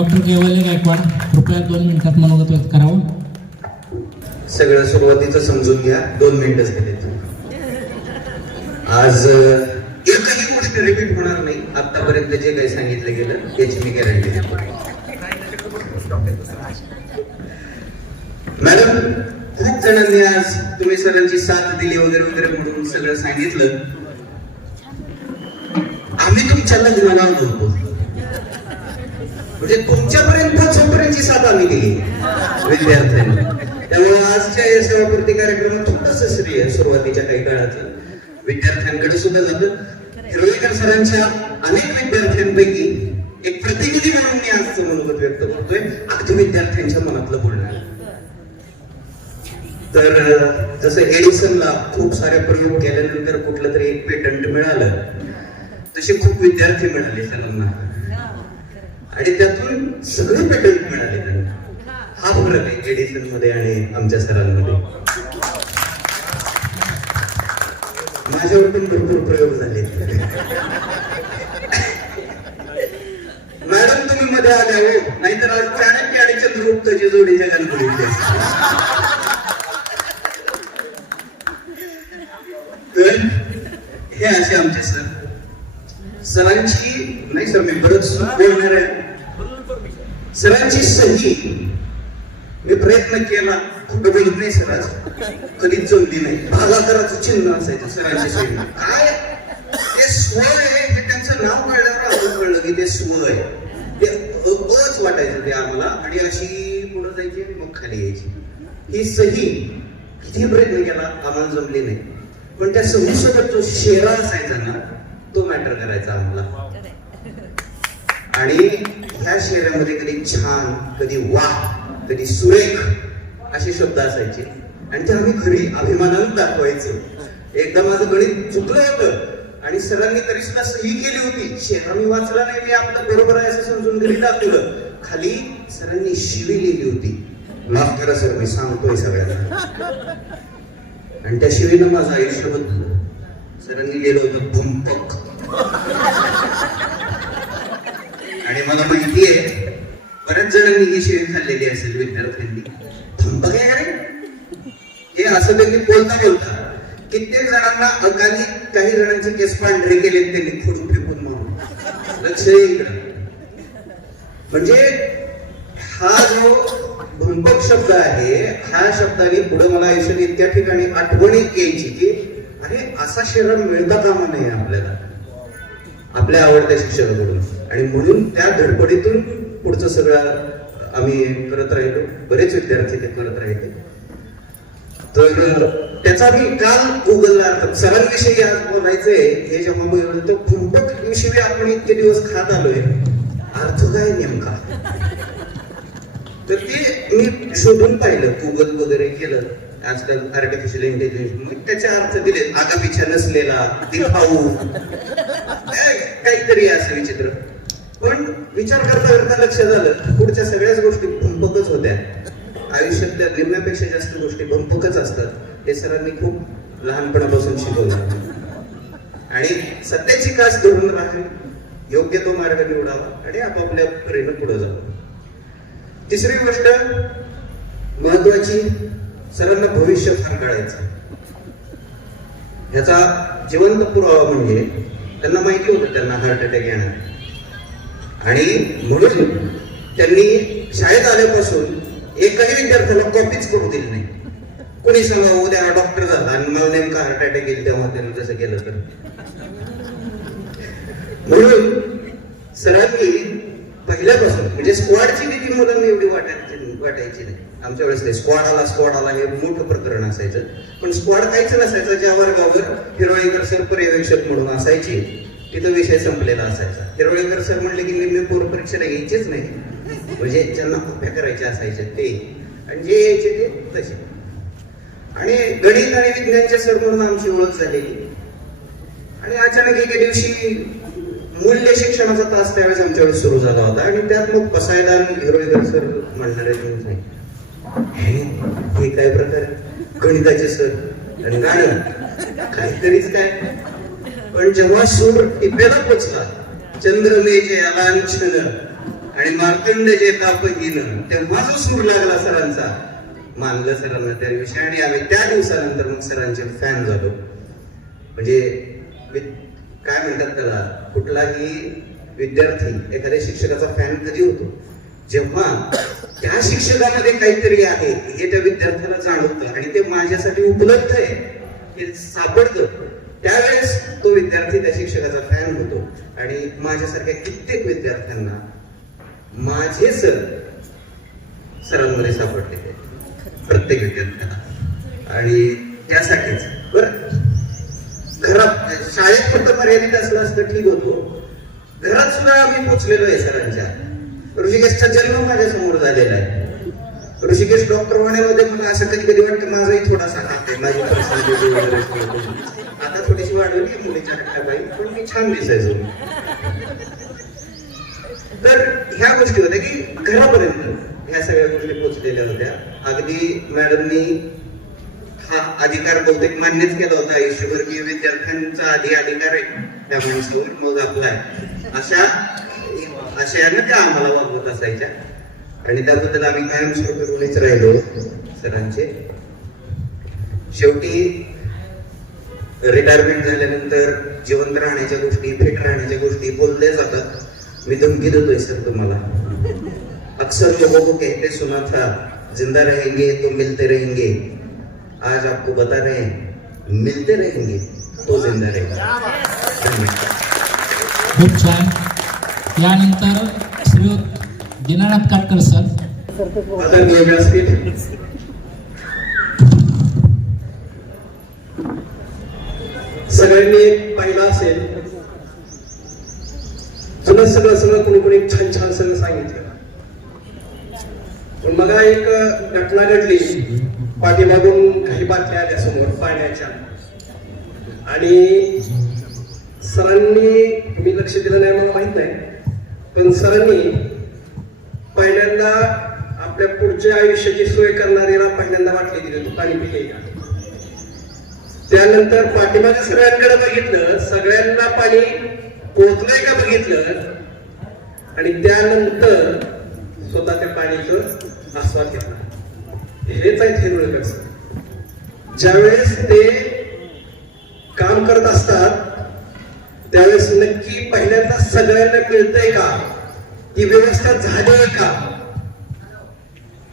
Doctor Kewalya Gaikwad कृपया 2 मिनिटात मनोगत व्यक्त करावं. सगळं सुरुवातीचं समजून घ्या, 2 मिनिटच गेले. आज एकही गोष्ट रिपीट होणार नाही. आतापर्यंत जे काही सांगितलं गेलं त्याची मी गॅरंटी देतो. मॅडम, खूप जणांनी आज तुम्ही सरांची साथ दिली वगैरे वगैरे म्हणून सगळं सांगितलं. आम्ही तुमच्या लग्नाला आलो होतो, म्हणजे तुमच्यापर्यंत जोपर्यंतची साथ आम्ही दिली विद्यार्थ्यांनी. त्यामुळे आजच्या या सेवापूर्ती कार्यक्रमात थोडंसं श्रेय सुरुवातीच्या काही काळाचं विद्यार्थ्यांकडे सुद्धा झालं. हिरोळेकर सरांच्या अनेक विद्यार्थ्यांपैकी एक प्रतिनिधी म्हणून मी आजचं मनोगत व्यक्त करतोय, अगदी विद्यार्थ्यांच्या मनातलं बोलणार. तर जसं एडिसनला खूप सारे प्रयोग केल्यानंतर कुठलं तरी एक पेटंट मिळालं, तसे खूप विद्यार्थी मिळाले सरांना आणि त्यातून सगळे पेटंट मिळाले त्यांना. हा फरक आहे एडिसन मध्ये आणि आमच्या सरांमध्ये. माझ्यावर पण भरपूर प्रयोग झाले. मॅडम तुम्ही मध्ये आल्या हो, नाहीतर आज चाणक्य आणि चंद्रगुप्तची जोडी जगात बोलली. तर हे असे आमचे सर. सरांची नाही सर, मी बरंच बोलणार आहे. सरांची सही मी प्रयत्न केला, कुठं बोलत नाही सर, आज कधीच जमली नाही. भागाकाराचं चिन्ह असायचं सरांची सही. काय ते स्व आहे हे त्यांचं नाव कळल्यावर असं कळलं की ते स्व आहे. ते अच वाटायचं ते आम्हाला, आणि अशी पुढे जायची मग खाली यायची. ही सही किती प्रयत्न केला आम्हाला जमली नाही, पण त्या सहीसोबत जो शेरा असायचा ना तो मॅटर करायचा आम्हाला. आणि ह्या शेऱ्यामध्ये कधी छान, कधी वाह, कधी सुरेख असे शब्द असायचे आणि ते आम्ही घरी अभिमानानं दाखवायचो. एकदा माझं गणित चुकलं होतं आणि सरांनी तरी सुद्धा सही केली होती. शेरा मी वाचला नाही, मी आपलं बरोबर आहे असं समजून घरी दाखवलं. खाली सरांनी शिवी लिहिली होती, माफ करा सर मी सांगतोय सगळ्यांना. आणि त्या शिवीनं माझं आयुष्य बदललं. सरांनी लिहिलं होतं भूमपक. आणि मला माहितीये बऱ्याच जणांनी ही शिवी खाल्लेली असेल विद्यार्थ्यांनी. भूमपक आहे हे असं त्यांनी बोलता बोलता कित्येक जणांना अकाली, काही जणांचे केस पांढरे केले त्यांनी फोडून फेकून मारून. लक्ष इकडं. म्हणजे हा जो भूमपक शब्द आहे, ह्या शब्दाने पुढे मला आयुष्यात इतक्या ठिकाणी आठवण यायची की अरे असा शेरा मिळता कामा नाही आपल्याला आपल्या आवडत्या शिक्षकाकडून. आणि म्हणून त्या धडपडीतून पुढचं सगळं आम्ही करत राहिलो. बरेच विद्यार्थी ते करत राहिले. तर त्याचा मी काल गुगलला सरांविषयी आज बोलायचंय हे जेव्हा बोलतो, भूमपक विषयी आपण इतके दिवस खात आलोय, अर्थ काय नेमका. तर ते मी शोधून पाहिलं, गुगल वगैरे केलं. आजकाल आर्टिफिशियल इंटेलिजन्स त्याचे अर्थ दिले. आगापिछा नसलेला, दिखाऊ, काहीतरी असं विचित्र. पण विचार करता करता लक्षात आलं पुढच्या सगळ्याच गोष्टी भूमपकच होत्या. आयुष्यातल्या निर्णयापेक्षा जास्त गोष्टी भूमपकच असतात. हे सरांनी खूप लहानपणापासून शिकवलं. आणि सत्याची कास धरून राहावी, योग्य तो मार्ग निवडावा आणि आपापल्या परीनं पुढे जावं. तिसरी गोष्ट महत्वाची, सरांना भविष्य फार काढायचं. ह्याचा जिवंत पुरावा म्हणजे त्यांना माहिती होतं त्यांना हार्ट अटॅक येणार, आणि म्हणून त्यांनी शाळेत आल्यापासून एकही विद्यार्थ्याला कॉपीच करू दिली नाही. कोणी सांगा उद्या डॉक्टर झाला आणि मला नेमका हार्ट अटॅक येईल तेव्हा त्यांनी तसं केलं तर. म्हणून सरांनी पहिल्यापासून म्हणजे स्क्वॉडची भीती मुलांना एवढी वाटायची नाही. आमच्या वेळेस ते स्क्वॉड आला हे मोठं प्रकरण असायचं. पण स्क्वॉड काहीच नसायचं. ज्या वर्गावर हिरोळेकर सर पर्यवेक्षक म्हणून असायचे तिथं विषय संपलेला असायचा. हिरोळेकर सर म्हणले की मी पोर परीक्षेला घ्यायचेच नाही, म्हणजे ज्यांना कॉप्या करायच्या असायच्या ते, आणि जे यायचे ते तसे. आणि गणित आणि विज्ञानचे सर म्हणून आमची ओळख झालेली. आणि अचानक एके दिवशी मूल्य शिक्षणाचा तास त्यावेळेस आमच्या वेळेस सुरू झाला होता. आणि त्यात मग बसायला हिरोळेकर सर म्हणणारे हे काय प्रकार, गणिताचे सर आणि गाणं काहीतरीच काय. पण जेव्हा सूर टिप्याला पोचला, चंद्र मेजे लांछन आणि मार्तंड जे तापहीन तेव्हा जो सूर लागला सरांचा, मानलं सरांना त्या दिवशी, आणि आम्ही त्या दिवसानंतर मग सरांचे फॅन झालो. म्हणजे काय म्हणतात त्याला, कुठलाही विद्यार्थी एखाद्या शिक्षकाचा फॅन कधी होतो, जेव्हा त्या शिक्षकामध्ये काहीतरी आहे हे त्या विद्यार्थ्याला जाणवतं आणि ते माझ्यासाठी उपलब्ध आहे हे सापडतं, त्यावेळेस तो विद्यार्थी त्या शिक्षकाचा फॅन होतो. आणि माझ्यासारख्या कित्येक विद्यार्थ्यांना माझे सरांमध्ये सापडले, प्रत्येक विद्यार्थ्याला. आणि त्यासाठीच बरं, घरात शाळेत फक्त मर्यादित असलं असतं ठीक होतो, घरात सुद्धा आम्ही पोचलेलो आहे सरांच्या. ऋषिकेशचा जन्म माझ्या समोर झालेला आहे. ऋषिकेश डॉक्टर होण्यामध्ये मला असं कधी कधी वाटतं माझाही थोडासा हात आहे, माझी पर्सनॅलिटी वगैरे आता थोडीशी वाढवली मुलीच्या हट्टाबाई, पण मी छान दिसायचो. तर ह्या गोष्टी होत्या की घरापर्यंत ह्या सगळ्या गोष्टी पोचलेल्या होत्या. अगदी मॅडमनी हा अधिकार बहुतेक मान्यच केला होता आयुष्यभर की विद्यार्थ्यांचा आधी अधिकार आहे त्या माणसावर, मग अप्लाय, अशानं त्या आम्हाला वागवत असायच्या. आणि त्याबद्दल आम्ही कायमस्वरूपी ऋणीच राहिलो सरांचे. शेवटी रिटायरमेंट झाल्यानंतर जिवंत राहण्याच्या गोष्टी, फिट राहण्याच्या गोष्टी बोलल्या जातात. मी धमकी देतोय सर तुम्हाला, अक्सर लोगों को कहते सुना था, जिंदा रहेंगे तो मिलते रहेंगे. आज आपको बता रहे हैं, मिलते रहेंगे तो जिंदा रहेंगे. खूप छान. यानंतर श्री दीनानाथ काटकर सर. आदरणीय व्यासपीठ, सगळ्यांनी पाहिलं असेल, जुनं सगळं कोणी छान छान सगळं सांगितलं. पण मला एक घटना घडली, पाठीमागून काही बाटल्या आल्या समोर पाण्याच्या, आणि सरांनी, मी लक्ष दिलं नाही मला माहित नाही, पण सरांनी पहिल्यांदा आपल्या पुढच्या आयुष्याची सोय करणाऱ्याला पहिल्यांदा बाटली दिली, तू पाणी पिले का. त्यानंतर पाठीमागे सगळ्यांकडे बघितलं, सगळ्यांना पाणी पोहोचलंय का बघितलं, आणि त्यानंतर स्वतः त्या पाण्याचं आस्वाद घेतला. हेच आहे थेरुरकर सर. ज्यावेळेस ते काम करत असतात त्यावेळेस नक्की पहिल्यांदा सगळ्यांना मिळतंय का, ती व्यवस्था झाली आहे का,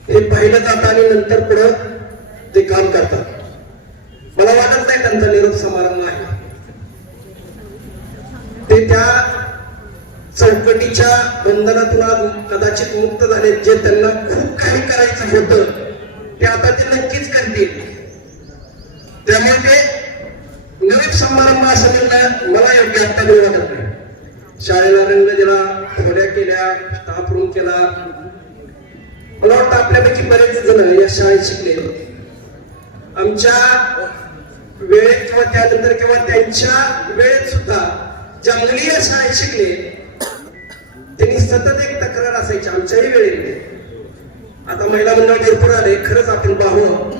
हे पाहिलं जातं आणि नंतर पुढं ते काम करतात. मला वाटत नाही त्यांचा निरोप समारंभ आहे, ते त्या चौकटीच्या बंधनातून आज कदाचित मुक्त झाले. जे त्यांना खूप काही करायचं होतं ते आता ते नक्कीच करतील. त्यामुळे ते निरोप समारंभ असं म्हणणं मला योग्य आता वाटत नाही. शाळेला रंग दिला, खोड्या केल्या, स्टाफ रूम केला. मला वाटतं आपल्यापैकी बरेच जण या शाळेत शिकले. आमच्या वेळेत किंवा त्यानंतर किंवा त्यांच्या वेळेत सुद्धा ज्या मुली या शाळेत शिकले त्यांनी सतत एक तक्रार असायची आमच्याही वेळेमध्ये. आता महिला मंडळ भरपूर आले, खरंच आपण पाहावं.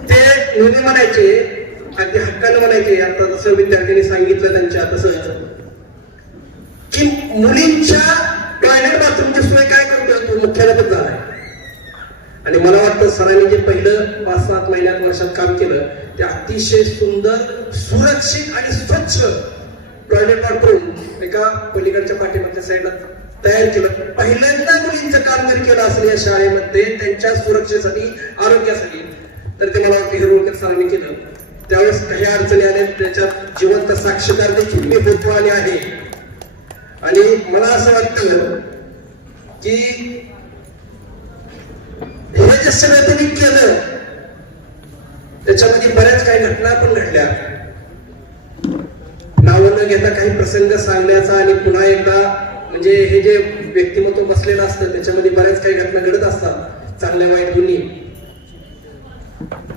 ते नेहमी म्हणायचे, अगदी हक्कानं म्हणायचे, आता जसं विद्यार्थ्यांनी सांगितलं त्यांच्या तसंच, की मुलींच्या टॉयलेट बाथरूमची सोय काय करतोय तो मुख्यालयातच झालाय. आणि मला वाटतं सरांनी जे पहिलं 5-7 महिन्यात वर्षात काम केलं ते अतिशय सुंदर, सुरक्षित आणि स्वच्छ टॉयलेट बाथरूम एका पलीकडच्या पाठीमागच्या साईडला तयार केलं. पहिल्यांदा मुलींचं काम जर केलं असेल या शाळेमध्ये त्यांच्या सुरक्षेसाठी, आरोग्यासाठी, तर ते मला वाटतं हिरोळकर सरांनी केलं. त्यावेळेस काही अडचणी आल्या, त्याच्यात जिवंत साक्षीदार देखील मी होतो आणि आहे. आणि मला असं वाटतं की हे जे सगळं तुम्ही केलं त्याच्यामध्ये बऱ्याच काही घटना पण घडल्या. नावं न घेता काही प्रसंग सांगण्याचा आणि पुन्हा एकदा म्हणजे हे जे व्यक्तिमत्व बसलेलं असतं त्याच्यामध्ये बऱ्याच काही घटना घडत असतात, चांगल्या वाईट दोन्ही.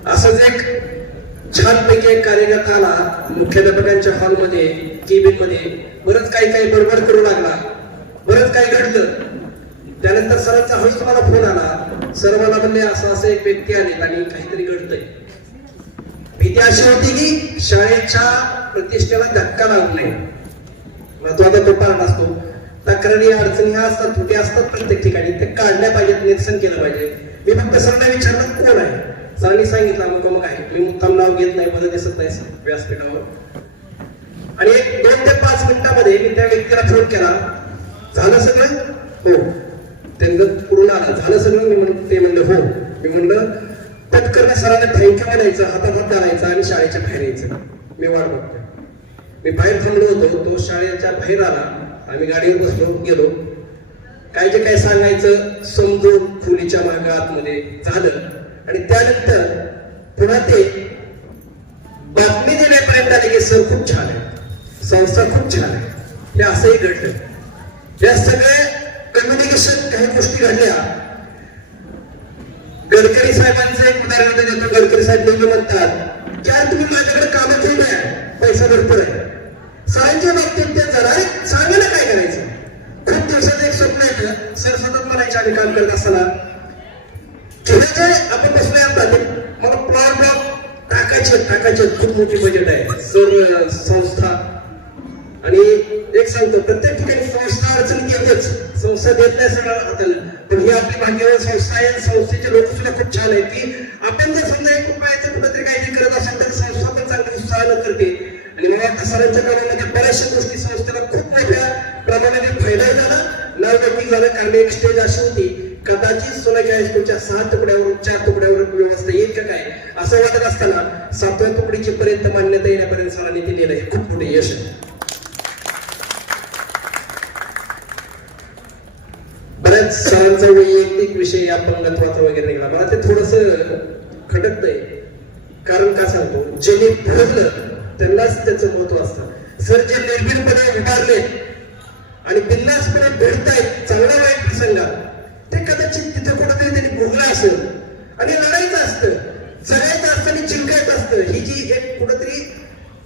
असंच एक छानपैकी एक कार्यक्रम आला मुख्याध्यापकांच्या हॉलमध्ये, केबिन मध्ये. बरंच काही बडबड करू लागला, बरंच काही घडलं. त्यानंतर सरांचा हळूच मला फोन आला. सर मला म्हणले असं एक व्यक्ती आले आणि काहीतरी घडतंय. भीती अशी होती की शाळेच्या प्रतिष्ठेला धक्का लागू नये. महत्वाचा तो पार्ट असतो. तक्रारी अडचणी ह्या असतात, त्रुटी असतात प्रत्येक ठिकाणी, ते काढल्या पाहिजेत, निरसन केलं पाहिजे. मी फक्त सरांना विचारलं कोण आहे, सरांनी सांगितलं मग आहे. मी मुद्दाम नाव घेत नाही, मला दिसत नाही व्यासपीठावर. आणि एक 2 ते 5 मिनिटांमध्ये मी त्या व्यक्तीला फोन केला, झालं सगळं? हो. त्यांचं पूर्ण आला, झालं सगळं? ते म्हणलं हो. मी म्हणलं पटकन सरांना थँक्यू म्हणायचं, हातात धरायचं आणि शाळेच्या बाहेर यायचं. मी वाट बघतोय. मी बाहेर थांबलो होतो, तो शाळेच्या बाहेर आला, आम्ही गाडीवर बसलो, गेलो. काय जे काय सांगायचं समजून खोलीच्या मागे आतमध्ये झालं. आणि त्यानंतर पुन्हा ते बातमी देण्यापर्यंत आले की सर खूप छान आहे, संस्था खूप छान आहे. हे असंही घडलं. या सगळ्या कम्युनिकेशन काही गोष्टी घडल्या. गडकरी साहेबांचं एक उदाहरण देतो. गडकरी साहेब नेहमी म्हणतात की यार तुम्ही माझ्याकडे कामं ठेवून आहे, पैसा भरपूर आहे. सरांच्या बाबतीत ते जरा सांगा ना काय करायचं. खूप दिवसाचं एक स्वप्न येतं. सर सतत म्हणायचे आम्ही काम करत असताना जे आपण बसलोय आता मला प्लॉट टाकायचे खूप मोठी बजेट आहे सर संस्था. आणि एक सांगतो प्रत्येक ठिकाणी संस्था अडचण येतेच, संस्था देत नाही सगळं हाताला. पण ही आपली भाग्यवान संस्था आहे. संस्थेचे लोक सुद्धा खूप छान आहेत की आपण जर समजा 1 रुपयाचं कुठेतरी काहीतरी करत असेल तर संस्था पण चांगली उत्साहानं करते. आणि मला वाटतं सरांच्या कामामध्ये बऱ्याचशा गोष्टी संस्थेला खूप मोठ्या प्रमाणाने फायदा झाला, नावलौकिक झालं. कारण एक स्टेज अशी होती, कदाचित सोनाकी हायस्कूलच्या 6 तुकड्यावर 4 तुकड्यावर व्यवस्था येईल का काय असं वाटत असताना 7व्या तुकडीची पर्यंत मान्यता येण्यापर्यंत सरांनी ते नेलं. हे खूप मोठे यश आहे. बऱ्याच सरांचा वैयक्तिक विषय अपंगत्वाचा वगैरे निघाला. मला ते थोडस खटकतंय. कारण का सांगतो, ज्यांनी भोगलं त्यांनाच त्याचं महत्व असतं. सर जे निर्भीडपणे उभारले आणि बिनधास्तपणे भेटतायत चांगल्या वाईट प्रसंगात, ते कदाचित तिथे कुठेतरी त्यांनी भोगलं असेल. आणि लढायचं असतं, जगायचं असतं आणि जिंकायचं असतं. ही जी एक कुठेतरी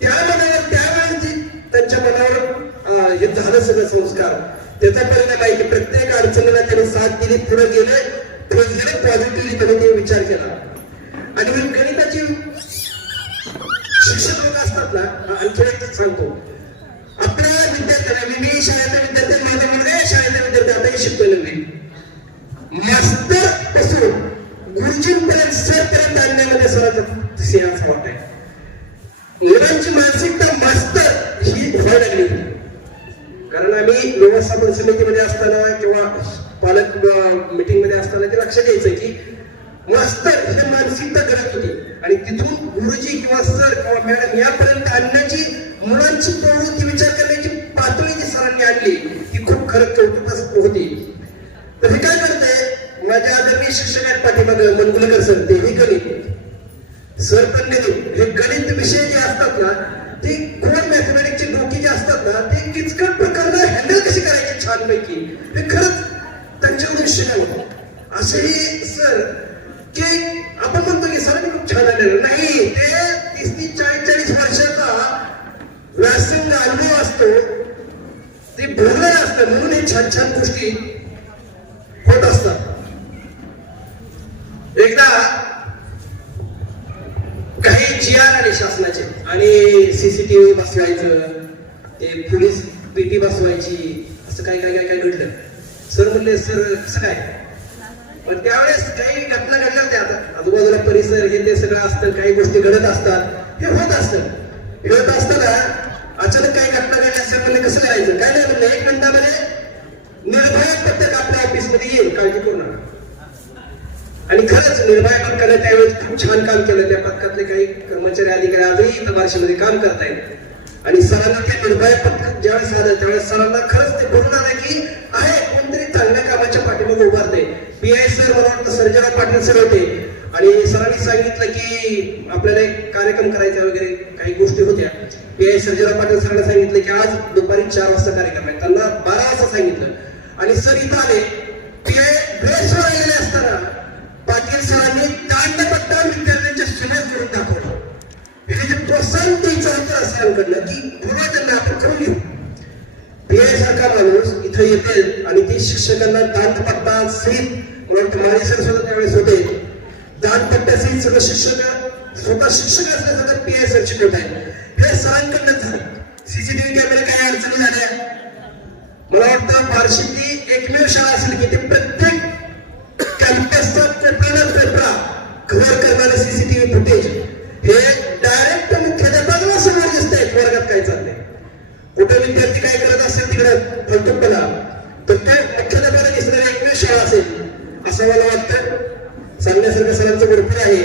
त्या मनावर त्यावेळेस जी त्यांच्या मनावर हे झालं सगळं संस्कार, त्याचा परिणाम आहे की प्रत्येक अडचणीला त्याने साथ दिली, पुढे गेले, पॉझिटिव्हली त्याने ते विचार केला. आणि गणिताची शिक्षक लोक असतात ना, आणखी एक सांगतो, आपल्या विद्यार्थ्यांना, मी शाळेतल्या विद्यार्थी, माझा मुलगा शाळेतल्या विद्यार्थी आताही शिकतोय नवीन, मास्तर पासून गुरुजींपर्यंत सरपर्यंत आणण्यामध्ये सरांचा सिंहाचा वाटा आहे. मुलांची मानसिकता मास्तर ही व्हायला लागली. कारण आम्ही व्यवस्थापन समितीमध्ये असताना किंवा पालक मीटिंग मध्ये असताना ते लक्ष द्यायचं की मास्तर ही मानसिकता करत होती. आणि तिथून गुरुजी किंवा सर किंवा मॅडम यापर्यंत आणण्याची मुलांची प्रवृत्ती, विचार करण्याची पातळी जी सरांनी आणली ती खूप खरंच कौतुकास्पद होती. तर हे काय करतंय, माझ्या आदरणीय शिक्षक आहेत पाठीमागं मनगुलकर सर, ते ही गणित सर पण गणित, हे गणित विषय जे असतात ना, ते कोण मॅथमॅटिक्सचे डोके जे असतात ना, ते किचकट प्रकारनं हँडल कशी करायची छानपैकी, हे खरंच त्यांच्याकडून शिकावं. असेही सर की आपण म्हणतो की सरांनी खूप छान आलेलं नाही, ते 30-40 वर्षाचा व्यासंग अनुभव असतो, ते भरलेलं असतं. म्हणून हे छान छान गोष्टी होत असतात. एकदा काही GR आले शासनाचे आणि सीसीटीव्ही बसवायचं, ते पोलीस PT बसवायची, असं काय काय काय काय घडलं. सर म्हणले सर कसं काय, पण त्यावेळेस काही घटना घडल्या होत्या. आता आजूबाजूला परिसर हे ते सगळं असतं, काही गोष्टी घडत असतात, हे होत असतं. घडत असताना अचानक काही घटना घडल्या. सर म्हणले कसं करायचं, काय नाही म्हणलं 1 मिनिटामध्ये निर्भया पथक आपल्या ऑफिसमध्ये येईल, काळजी करू नका. आणि खरंच निर्भया पथकाने त्यावेळेस खूप छान काम केलं. त्या पथकातले काही कर्मचारी अधिकारी आजही इथं बार्शीमध्ये काम करतायत. आणि सरांना ते निर्भया पथक ज्यावेळेस आलं त्यावेळेस सरांना खरंच ते करून आलं की आहे कोणतरी चांगल्या कामाच्या पाठीमागे उभारते. PI सर मला वाटतं सर्जेराव पाटील सर होते आणि सरांनी सांगितलं की आपल्याला एक कार्यक्रम करायचा वगैरे काही गोष्टी होत्या. PI सर्जेराव पाटील सरांना सांगितलं की आज दुपारी 4 वाजता कार्यक्रम आहे. त्यांना 12 वाजता सांगितलं आणि सर इथं आले. PI ड्रेसवर आलेले असताना पाटील सरांनी दांडपट्टा विद्यार्थ्यांच्या सुनेत करून दाखवलं. हे जे प्रोत्साहन द्यायचं होतं सरांकडनं की पुन्हा त्यांना आपण करून घेऊ. PI सारखा माणूस इथं येते आणि ते शिक्षकांना दांडपट्टा सहित, मला माळी सर सुद्धा त्यावेळेस होते, दांडपट्ट्या सहित सगळं शिक्षक, स्वतः शिक्षक असल्यासारखं PI सर शिकवत आहे. हे सरांकडनं झालं. CCTV कॅमेरे काही अडचणी झाल्या. मला वाटतं बार्शीतली एकमेव शाळा असेल की ते प्रत्येक कॅम्पसचा कोपरा कव्हर करणारे सीसीटीव्ही फुटेज हे डायरेक्ट मुख्याध्यापकाला समोर दिसतंय वर्गात काय चाललंय. कुठे विद्यार्थी काय करत असेल तिकडे फलतुपणा तर ते मुख्याध्यापकाला दिसणारी एकमेव शाळा असेल असं मला वाटतं. सांगण्यासारखं सरांचं भरपूर आहे.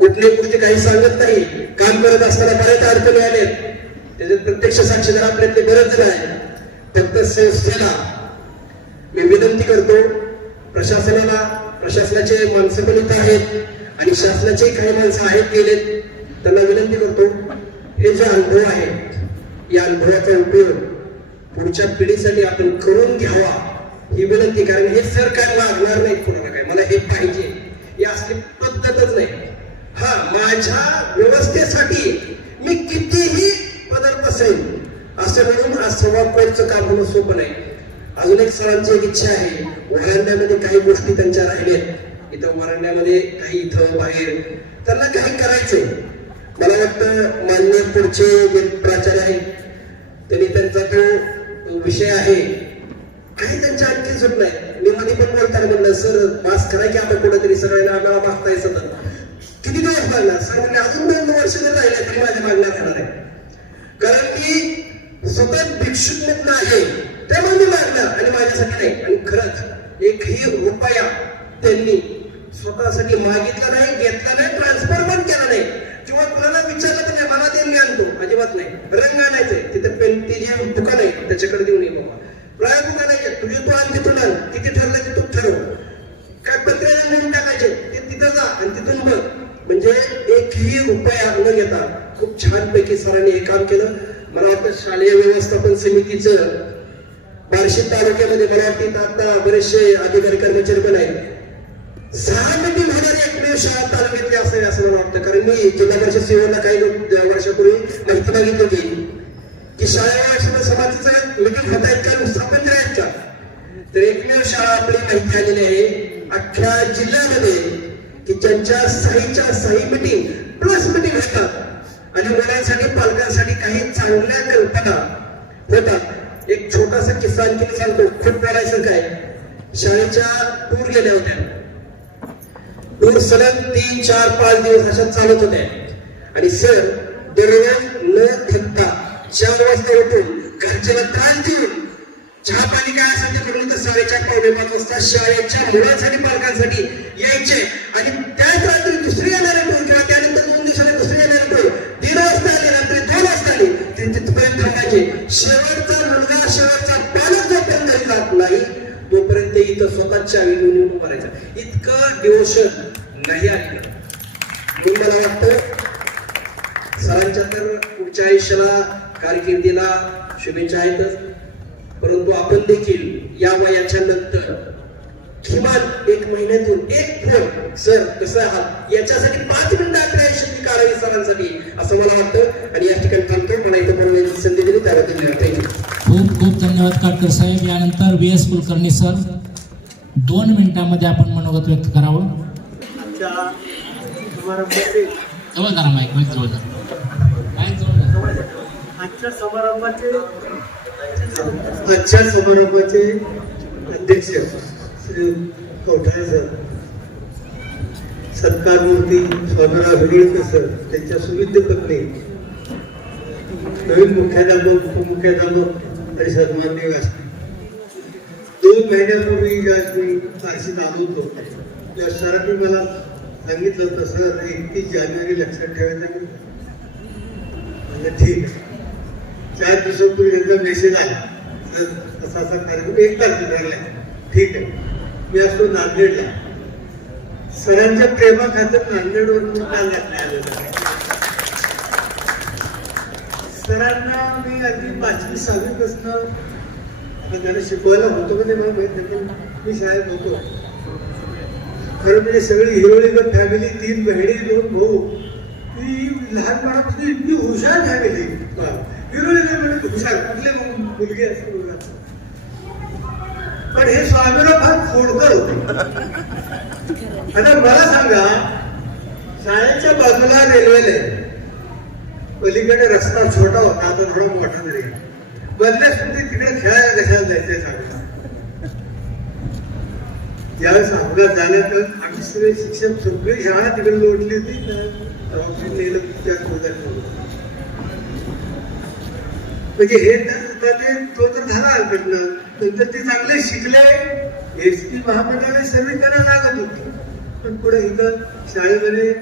कुठली गोष्टी काही सांगत नाही. काम करत असताना बऱ्याच अडचणी आलेत त्याचे प्रत्यक्ष साक्षीदार आपल्यातले बरेच जण आहेत. फक्त संस्थेला मी विनंती करतो, प्रशासनाला, प्रशासनाचे माणसं पण इथं आहेत आणि शासनाचे काही माणसं आहेत गेलेत, त्यांना विनंती करतो हे जे अनुभव आहेत या अनुभवाचा उपयोग पुढच्या पिढीसाठी आपण करून घ्यावा ही विनंती. कारण हे सर काय मागणार नाही कोणाला काय मला हे पाहिजे ही असली पद्धतच नाही. हा माझ्या व्यवस्थेसाठी मी कितीही बदल असेल असं म्हणून आज संवाद कोणचं काम होणं सोपं नाही. अजून एक सरांची एक इच्छा आहे, वरांड्यामध्ये काही गोष्टी त्यांच्या राहिल्यात. इथं वरांड्यामध्ये काही इथं बाहेर त्यांना काही करायचंय. मला वाटतं मान्य पुढचे जे प्राचार्य आहेत त्यांनी त्यांचा तो विषय आहे काही त्यांच्या आणखी सुट नाही. मी मध्ये पण बोलताना म्हणलं सर मास्क करा की आपण कुठेतरी सगळ्यांना आम्हाला मागता येत किती दिवस लागणार सर म्हणजे अजून 2 वर्ष जर राहिले तरी माझ्या मागण्यात राहणार आहे. कारण मी स्वतः भिक्षुक मुक्त आहे त्यामुळे मी मागणार आणि माझ्यासाठी नाही. आणि खरंच एकही रुपया त्यांनी स्वतःसाठी मागितला नाही, घेतला नाही, ट्रान्सफर पण केला नाही किंवा कुणाला विचारलं तर नाही मला ते मी आणतो अजिबात नाही. रंग आणायचंय तिथे पेंटी जे दुकान आहे त्याच्याकडे देऊ नये बाबा. प्राय दुकान आहे तुझे तू आण तिथून आण किती ठरलं ते तू ठरव. काय पत्र्याने लिहून टाकायचे ते तिथं जा आणि तिथून बघ. म्हणजे एकही रुपया न घेता खूप छानपैकी सरांनी हे काम केलं. मला वाटतं शालेय व्यवस्थापन समितीचं बार्शी तालुक्यामध्ये मला वाटतं आता बरेचसे अधिकारी कर्मचारी पण आहेत. 6 मीटिंग होणारी एकमेव शाळा तालुक्यातली असावी असं मला वाटतं. कारण मी जिल्हा परिषद सेवेला काही वर्षापूर्वी माहिती मागितली होती की शाळा समाजाचं मीटिंग होत आहेत का स्थापन आहेत का. तर एकमेव शाळा आपली माहिती आलेली आहे अख्ख्या जिल्ह्यामध्ये की ज्यांच्या साही मीटिंग प्लस मीटिंग होतात आणि मुलांसाठी पालकांसाठी काही चांगल्या कल्पना होतात. एक छोटासा किस्सा आणखी सांगतो, खूप बोलायचं काय. शाळेच्या टूर गेल्या होत्या. टूर सलग 3, 4, 5 दिवस अशा चालत होत्या आणि सर दररोज न थकता 4 वाजता उठून घरच्याला त्रास देऊन चहा पाणी काय असेल ते करून तर 4:30 पावणे 5 वाजता शाळेच्या मुलांसाठी पालकांसाठी यायचे आणि त्याच रात्री दुसरी येणारे टूर किंवा त्यानंतर 2 दिवसाने दुसरी येणारे टूर 3 वाजता आले रात्री 2 वाजता आले ते तिथपर्यंत थांबायचे. शेवटचा मुलगा शेवटचा पालक जोपर्यंत घरी जात नाही तोपर्यंत इथं स्वतःच्या आवी घेऊन उभारायचा. इतकं डिवोशन नाही आलं. म्हणून मला वाटतं सरांच्या तर पुढच्या आयुष्याला कारकिर्दीला शुभेच्छा आहेतच, परंतु आपण देखील या वयाच्या नंतर किमान 1 महिन्यातून 1 फोन सर कसं आहात याच्यासाठी 5 मिनिटं आपल्या आयुष्यातली काढावी सरांसाठी असं मला वाटतं. आणि या ठिकाणी थांबतो. मला इथं बोलण्याची संधी दिली त्याबद्दल थँक्यू. खूप खूप धन्यवाद काटकर साहेब. यानंतर VS कुलकर्णी सर 2 मिनिटांमध्ये आपण मनोगत व्यक्त करावं. जवळ जरा माईक जवळ आजच्या समारंभाचे अध्यक्ष श्री कवठाळे सर, सत्कारमूर्ती स्वामीराव हिरळकर सर, त्यांच्या सुविद्य पत्नी, नवीन मुख्याध्यापक, उपमुख्याध्यापक आणि सन्माननीय व्यासपीठ. 2 महिन्यापूर्वी ज्या मी बार्शीत आलो होतो त्या सरांनी मला सांगितलं होतं सर 31 जानेवारी लक्षात ठेवायचं. म्हणजे ठीक आहे. 4 दिवसापूर्वी त्यांचा मेसेज आला तर असा कार्यक्रम 1 तारखेला ठरलाय. ठीक आहे. मी असतो नांदेडला. सरांच्या प्रेमाखातर नांदेडवरून काल लागण्यात आलेलं. सरांना मी अगदी 5वी 6वी पासून त्यांना शिकवायला होतो म्हणजे मला माहित नाही पण मी शाळेत होतो. खरं म्हणजे सगळी हिरोळीकर फॅमिली, 3 बहिणी 2 भाऊ, ती लहानपणापासून इतकी हुशार फॅमिली. हिरोळीकर म्हणजे हुशार कुठले मुलगी असते बघा. पण हे स्वामीराव फार खोडकर होते. आता मला सांगा शाळेच्या बाजूला रेल्वे पलीकडे रस्ता छोटा होता आता थोडा मोठा तरी बदल्या सुद्धा तिकडे खेळायला कशाला जायचंय सांगा. ज्यावेळेस अपघात झाला तर आम्ही सगळे शिक्षक सगळी शाळा तिकडे लोटली होती नेलं त्या म्हणजे हे तो तर झाला घटना. नंतर ते चांगले शिकले, एसटी महामंडळाने सर्व्हिस करायला लागत होती, पण पुढे इथं शाळेमध्ये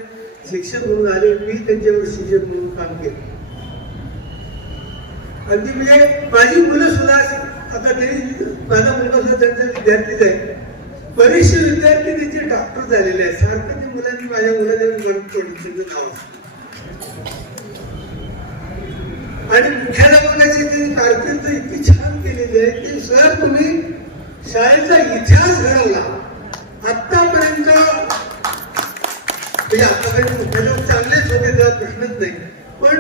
शिक्षक म्हणून आले. मी त्यांच्यावर शिक्षक म्हणून काम केलं. अगदी म्हणजे माझी मुलं सुद्धा आता तरी माझा मुलगा सुद्धा त्यांचा विद्यार्थीच आहे. बरेचसे विद्यार्थी त्यांचे डॉक्टर झालेले आहेत. सारखं ते मुलांनी माझ्या मुलाच्या नाव आणि मुख्याध्यापकाची त्यांनी कारकीर्द इतकी छान केलेली आहे की सर तुम्ही शाळेचा इतिहास घडवला. आतापर्यंत म्हणजे आतापर्यंत मुख्याध्यापक चांगलेच होते, त्याला प्रश्नच नाही, पण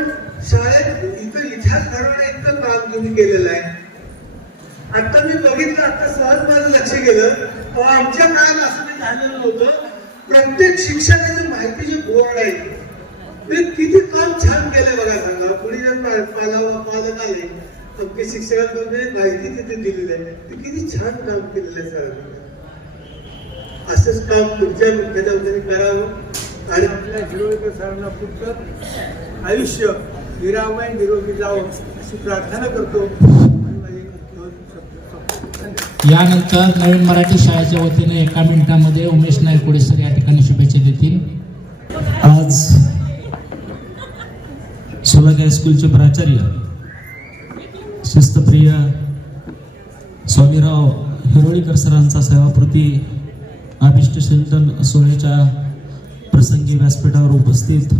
शाळेत इथं इतिहास घडवणं इतकं काम तुम्ही केलेलं आहे. आता मी बघितलं, आता सहज माझं लक्ष गेलं, आमच्या काळात असं काही झालेलं नव्हतं. प्रत्येक शिक्षकाची माहितीची बोर्ड आहे. मी किती काम छान केलंय बघा. सांगा पुढे जर पालक आले आमच्या शिक्षकांमध्ये माहिती तिथे दिलेली आहे, ते किती छान काम केलेलं आहे सरांनी. असंच काम पुढच्या मुख्याध्यापकांनी करावं आणि आपल्या हिरोळकर सरांना पुढचं आयुष्य निरामय निरोगी जावं अशी प्रार्थना करतो. यानंतर नवीन मराठी शाळेच्या वतीने 1 मिनिटामध्ये उमेश नायकोडे सर या ठिकाणी शुभेच्छा देतील. आज सोलागी हायस्कूलचे प्राचार्य शिस्तप्रिय स्वामीराव हिरोळीकर सरांचा सेवापूर्ती अभिष्ट चिंतन सोहळ्याच्या प्रसंगी व्यासपीठावर उपस्थित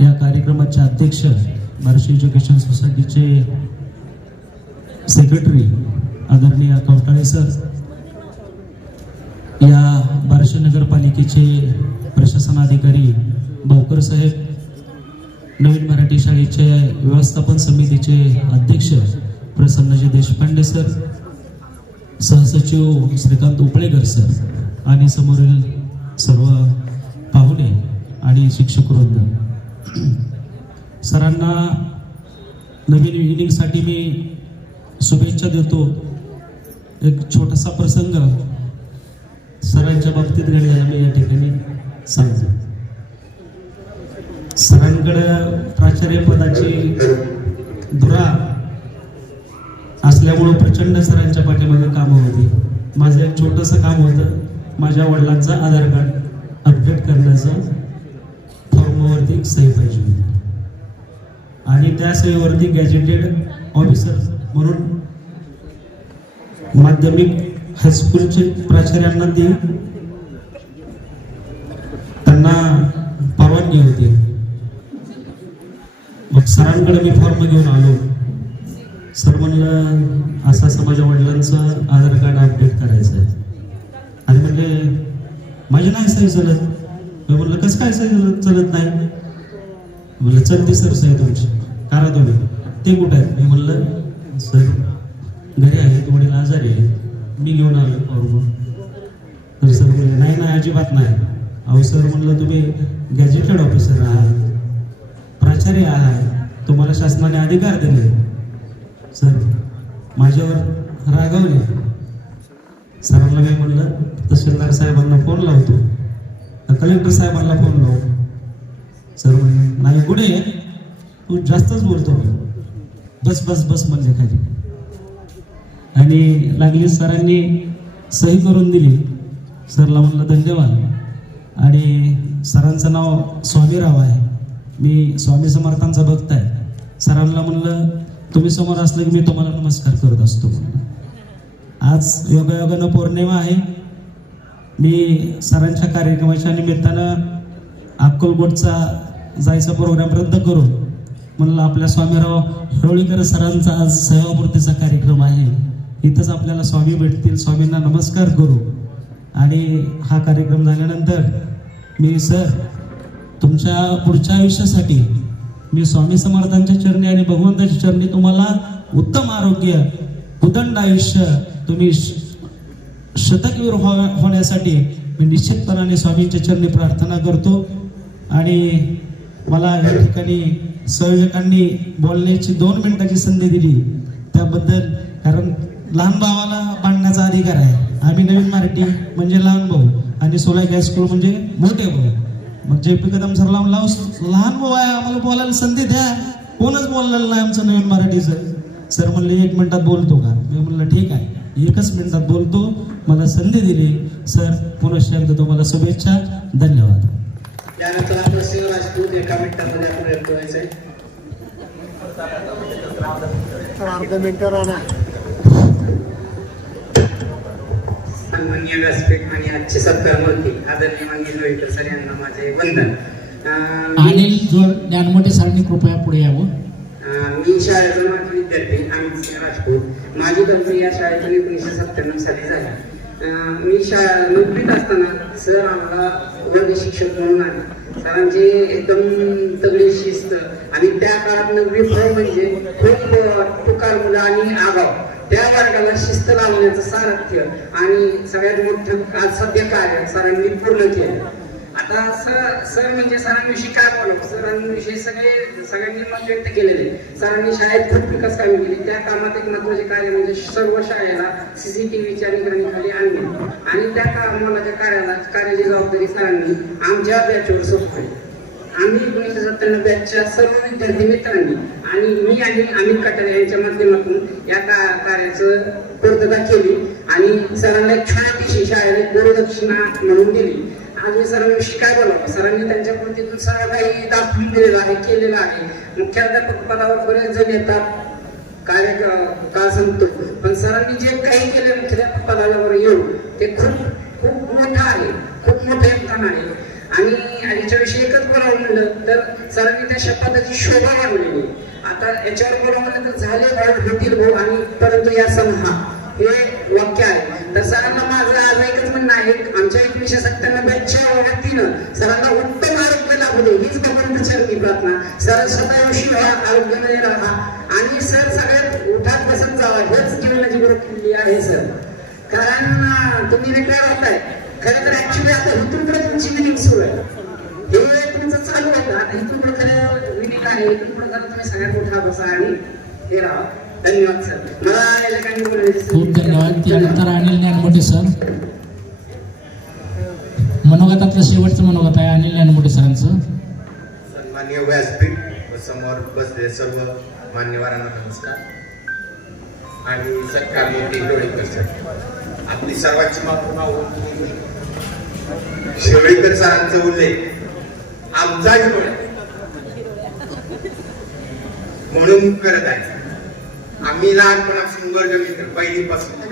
या कार्यक्रमाचे अध्यक्ष बार्शी एज्युकेशन सोसायटीचे सेक्रेटरी आदरणीय कवटाळे सर, या बार्शी नगरपालिकेचे प्रशासनाधिकारी भाऊकर साहेब, नवीन मराठी शाळेचे व्यवस्थापन समितीचे अध्यक्ष प्रसन्नजी देशपांडे सर, सहसचिव श्रीकांत उपळेकर सर आणि समोरील सर्व पाहुणे आणि शिक्षक वृंद, सरांना नवीन इनिंगसाठी मी शुभेच्छा देतो. एक छोटासा प्रसंग सरांच्या बाबतीत घडलेला मी या ठिकाणी सांगतो. सरांकडे प्राचार्य पदाची धुरा असल्यामुळं प्रचंड सरांच्या पाठीमागे कामं होती. माझं एक छोटंसं काम होतं, माझ्या वडिलांचा आधार कार्ड अपडेट करण्याचं फॉर्मवरती एक सही पाहिजे होती आणि त्या सहीवरती गॅजेटेड ऑफिसर म्हणून माध्यमिक हायस्कूलचे प्राचार्यांना त्यांना परवानगी होती. मग सरांकडे मी फॉर्म घेऊन आलो. सर म्हणलं असं माझ्या वडिलांचं आधार कार्ड अपडेट करायचं आहे आणि म्हणले माझी नाही सही चलत. मी म्हणलं कसं काय सही चलत नाही. म्हणलं चलते सर सही तुमची, करा तुम्ही. ते कुठं आहेत? मी म्हणलं सर घरी आहे, वडील आजारी आहे, मी घेऊन आलो फॉर्म. तर सर म्हणले नाही नाही अजिबात नाही. अहो सर म्हणलं तुम्ही गॅजेटेड ऑफिसर आहात, प्राचार्य आहात, तुम्हाला शासनाने अधिकार दिले. सर माझ्यावर रागावले. सरांना मी म्हणलं तहसीलदार साहेबांना फोन लावतो, कलेक्टर साहेबांना फोन लावू. सर म्हणले नाही गुडे तू जास्तच बोलतो, बस बस बस म्हणजे खाली. आणि लागली सरांनी सही करून दिली. सरला म्हणलं धन्यवाद. आणि सरांचं नाव स्वामीराव आहे, मी स्वामी समर्थांचा भक्त आहे. सरांना म्हणलं तुम्ही समोर असलं की मी तुम्हाला नमस्कार करत असतो. आज योगायोगानं पौर्णिमा आहे. मी सरांच्या कार्यक्रमाच्या निमित्तानं अक्कलकोटचा जायचा प्रोग्राम रद्द करून म्हणलं आपल्या स्वामीराव हिरोळीकर सरांचा आज सेवापूर्तीचा कार्यक्रम आहे, इथंच आपल्याला स्वामी भेटतील, स्वामींना नमस्कार करू. आणि हा कार्यक्रम झाल्यानंतर मी सर तुमच्या पुढच्या आयुष्यासाठी मी स्वामी समर्थांच्या चरणी आणि भगवंताच्या चरणी तुम्हाला उत्तम आरोग्य, उदंड आयुष्य, तुम्ही शतकवीर होण्यासाठी मी निश्चितपणाने स्वामींच्या चरणी प्रार्थना करतो. आणि मला या ठिकाणी सहयोजकांनी बोलण्याची 2 मिनिटाची संधी दिली त्याबद्दल, कारण लहान भावाला भांडण्याचा अधिकार आहे. आम्ही नवीन मराठी म्हणजे लहान भाऊ आणि सोलाय हायस्कूल म्हणजे मोठे भाऊ. मग जे पी कदम सरला म्हणला लहान भाऊ आहे, आम्हाला बोलायला संधी द्या. कोणच बोललेलं नाही आमचं नवीन मराठीचं. सर म्हणले 1 मिनिटात बोलतो का? मी म्हणलं ठीक आहे, 1च मिनिटात बोलतो. मला संधी दिली. सर पुनश्च एकदा तुम्हाला शुभेच्छा, धन्यवाद. त्यानंतर आपलं सिंह राजपूत 1 मिनिटामध्ये आपण रेल्वेचं आहे. सन्माननीय व्यासपीठ आणि आजचे सत्कार मूर्ती आदरणीय माननीय जोईकर सर यांना माझे वंदन. अनिल जोड ज्ञानमोठे सरांनी कृपया पुढे यावं. मी शाळेचा माजी विद्यार्थी अमित सिंह राजपूत. माझी कंपनी या शाळेतून 1997 साली झाली. मी नोकरीत असताना सर आम्हाला वर्ग शिक्षक म्हणून आले. सरांची एकदम तगडी शिस्त आणि त्या काळात नवरी फळ म्हणजे खूप तुकार मुलं आणि आगाव त्या वर्गाला शिस्त लावण्याचं सारथ्य आणि सगळ्यात मोठं आज सध्या कार्य सरांनी पूर्ण केलं. आता सर म्हणजे सरांविषयी काय बोलावं, सरांविषयी सगळ्यांनी मत व्यक्त केलेले. सरांनी शाळेत खूप विकास कामे केली. त्या कामात एक महत्वाचे कार्य म्हणजे सर्व शाळेला CCTVच्या निगराणीखाली आणणे आणि त्या कामाच्या कार्याची जबाबदारी सरांनी आमच्या बॅचवर सोपवली. आम्ही 1997 बॅचच्या सर्व विद्यार्थी मित्रांनी आणि मी आणि अमित कटारे यांच्या माध्यमातून या कार्याचं पूर्तता केली आणि सरांना एक छोटीशी शाळेला गुरुदक्षिणा म्हणून दिली. आज मी सरांविषयी काय बोलावं, सरांनी त्यांच्या कृतीतून सर्व काही दाखवून दिलेलं आहे, केलेलं आहे. मुख्याध्यापक पदावर बरेच जण येतात, कार्य काळ संपतो, पण सरांनी जे काही केले मुख्याध्यापक पदावर येऊन ते खूप खूप मोठं आहे, खूप मोठं योगदान आहे. आणि याच्याविषयी एकच बोलावं म्हणलं तर सरांनी त्या शपथाची शोभा वाढवलेली. आता याच्यावर बोलावं म्हणलं तर झाले वाईट होतील भाऊ आणि परंतु या समहा हे वाक्य आहे. तर सरांना माझं आज एकच म्हणणं आहे, आमच्या 1997 बॅचच्या वतीनं सरांना उत्तम आरोग्य लाभू दे हीच भगवंत चरणी प्रार्थना. सर सदायुषी व्हा, आरोग्यामध्ये राहा आणि सर सगळ्यात उठात बसत जावा हेच जीवनाची गुरुकिल्ली आहे सर. कारण तुम्ही रिटायर होताय खरं तर ऍक्च्युली आता इथून पुढे तुमची विनिंग सुरू आहे, हे तुमचं चालू आहे. आता इथून पुढे खरं विनिंग आहे, इथून पुढे जरा तुम्ही सगळ्यात उठा बसा आणि हे राहा. धन्यवाद सर. मला या ठिकाणी खूप धन्यवाद. त्यानंतर अनिल ज्ञानमोठे सर. मनोगतातलं शेवटचं मनोगत आहे अनिल ज्ञानमोठे सरांचं. सन्माननीय व्यासपीठ व समोर बसलेले सर्व मान्यवरांना नमस्कार आणि सत्कार मूर्ती डोळेकर सर. आपली सर्वांची मातृभाव शेवळेकर सरांचा उल्लेख आमचाही म्हणून करत आहे. आम्ही लहानपणापासून वर्गमित्र पहिलीपासून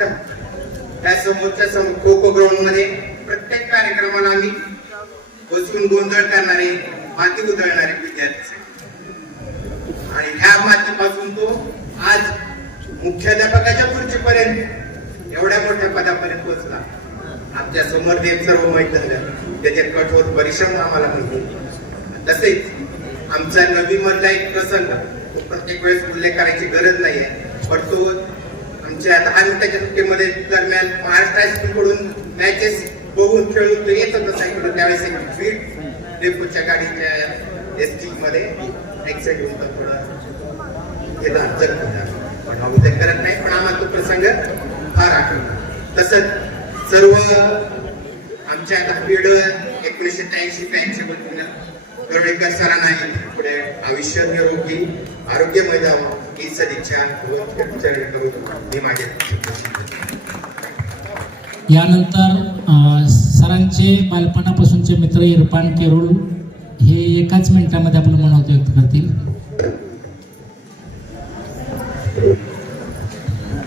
त्या समोरच्या खो खो ग्राउंड मध्ये प्रत्येक कार्यक्रमाला आम्ही बसून गोंधळ करणारे माती उधळणारे विद्यार्थी आणि ह्या मातीपासून तो आज मुख्याध्यापकाच्या खुर्चीपर्यंत एवढ्या मोठ्या पदापर्यंत पोहोचला. आमच्या समोर देत सर्व मैत्र त्याचे कठोर परिश्रम आम्हाला मिळतो. तसेच आमचा नवी मधला एक प्रसंग प्रत्येक वेळेस उल्लेख करायची गरज नाहीये, पण तो आमच्या 10 मिनिटाच्या सुट्टीमध्ये दरम्यान महाराष्ट्र हायस्कूलकडून मॅचेस बघून खेळून तो येत होता सायकल. त्यावेळेस एक बीट डेपोच्या गाडीच्या ST मध्ये ऍक्सिडेंट होता, थोडा गेला पण हा उल्लेख करत नाही, पण आम्हाला तो प्रसंग फार आठवला. तसंच सर्व आमच्या बीड 1983 बद्दल दरोडेकर सरांना पुढे आयुष्य निरोगी आरोग्यमय जावं ही सदिच्छा मी माझे. यानंतर सरांचे बालपणापासूनचे मित्र इरफान केरुल हे एकाच मिनिटामध्ये आपलं मनोगत व्यक्त करतील.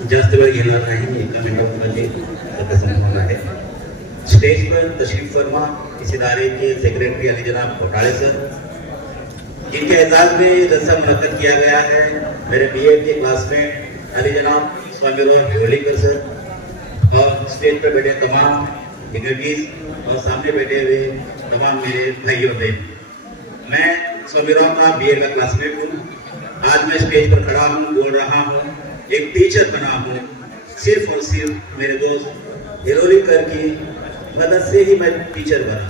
जास्त वेळ घेणार नाही, 1 मिनिटामध्ये संपन्न आहे. स्टेज पर तशरीफ फरमा इस इदारे के सेक्रेटरी अली जनाब घोटाले सर, जिनके एजाज में जलसा मुनक्कद किया गया है. मेरे BA के क्लासमेट अली जनाब स्वामीराव हेवलीकर सर और स्टेज पर बैठे तमाम डिग्निटरीज और सामने बैठे हुए तमाम मेरे भाइयों बहन. मैं स्वामीराव का BA का क्लासमेट हूँ. आज मैं स्टेज पर खड़ा हूँ, बोल रहा हूँ, एक टीचर बना हूँ सिर्फ और सिर्फ मेरे दोस्त हेवलीकर की मदद से ही मैं टीचर बना.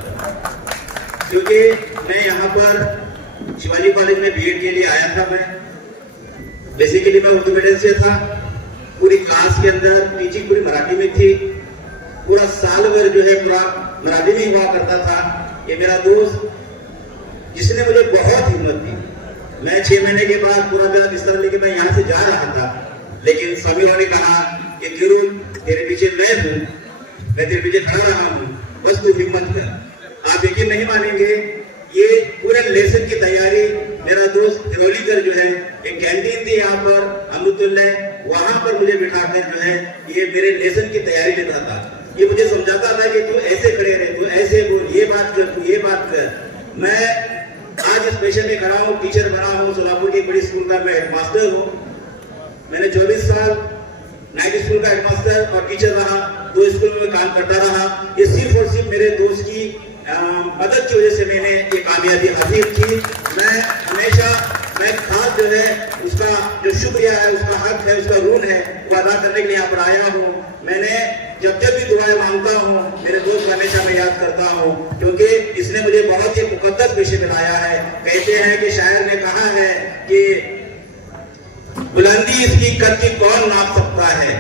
क्योंकि मैं यहाँ पर शिवाजी कॉलेज में BA के लिए आया था. मैं बेसिकली मैं उर्दू मीडियम से था, पूरी क्लास के अंदर टीचिंग पूरी मराठी में थी, पूरा साल भर जो है पूरा मराठी में हुआ करता था। ये मेरा दोस्त जिसने मुझे बहुत हिम्मत दी। मैं 6 महीने के बाद पूरा मेरा बिस्तर लेके मैं यहाँ से जा रहा था, लेकिन सभी ने कहा कि किरुल तेरे पीछे मैं हूँ, मैं तेरे पीछे खड़ा रहा हूँ, बस तू हिम्मत कर। आप यकीन नहीं मानेंगे, ये पूरे लेसन की तैयारी मेरा दोस्त हिरोलीकर जो है एक कैंटीन थी यहाँ पर अमृतुल्ला, वहां पर मुझे बिठाकर जो है ये मेरे लेसन की तैयारी लेता था। ये मुझे समझाता था कि तू ऐसे खड़े रहे, तू ऐसे बोल, ये बात कर, तू ये बात कर। मैं आज इस पेशे में खड़ा हूँ, टीचर बना हूँ, सोलापुर की बड़ी स्कूल का मैं हेडमास्टर हूँ। मैंने 24 साल नाइट स्कूल का हेडमास्टर और टीचर रहा, 2 स्कूल में काम करता रहा। ये सिर्फ और सिर्फ मेरे दोस्त की मदद की वजह से मैंने ये कामयाबी हासिल की। मैं खास जो है उसका जो शुक्रिया है, उसका हक है, उसका ऋण है, वो अदा करने के लिए यहाँ पर आया हूँ। मैंने जब भी दुआएं मांगता हूँ, मेरे दोस्त को हमेशा मैं याद करता हूँ, क्योंकि इसने मुझे बहुत ही मुकद्दस पेशे में लाया है। कहते हैं कि शायर ने कहा है कि बुलंदी इसकी कद की कौन नाप सकता है।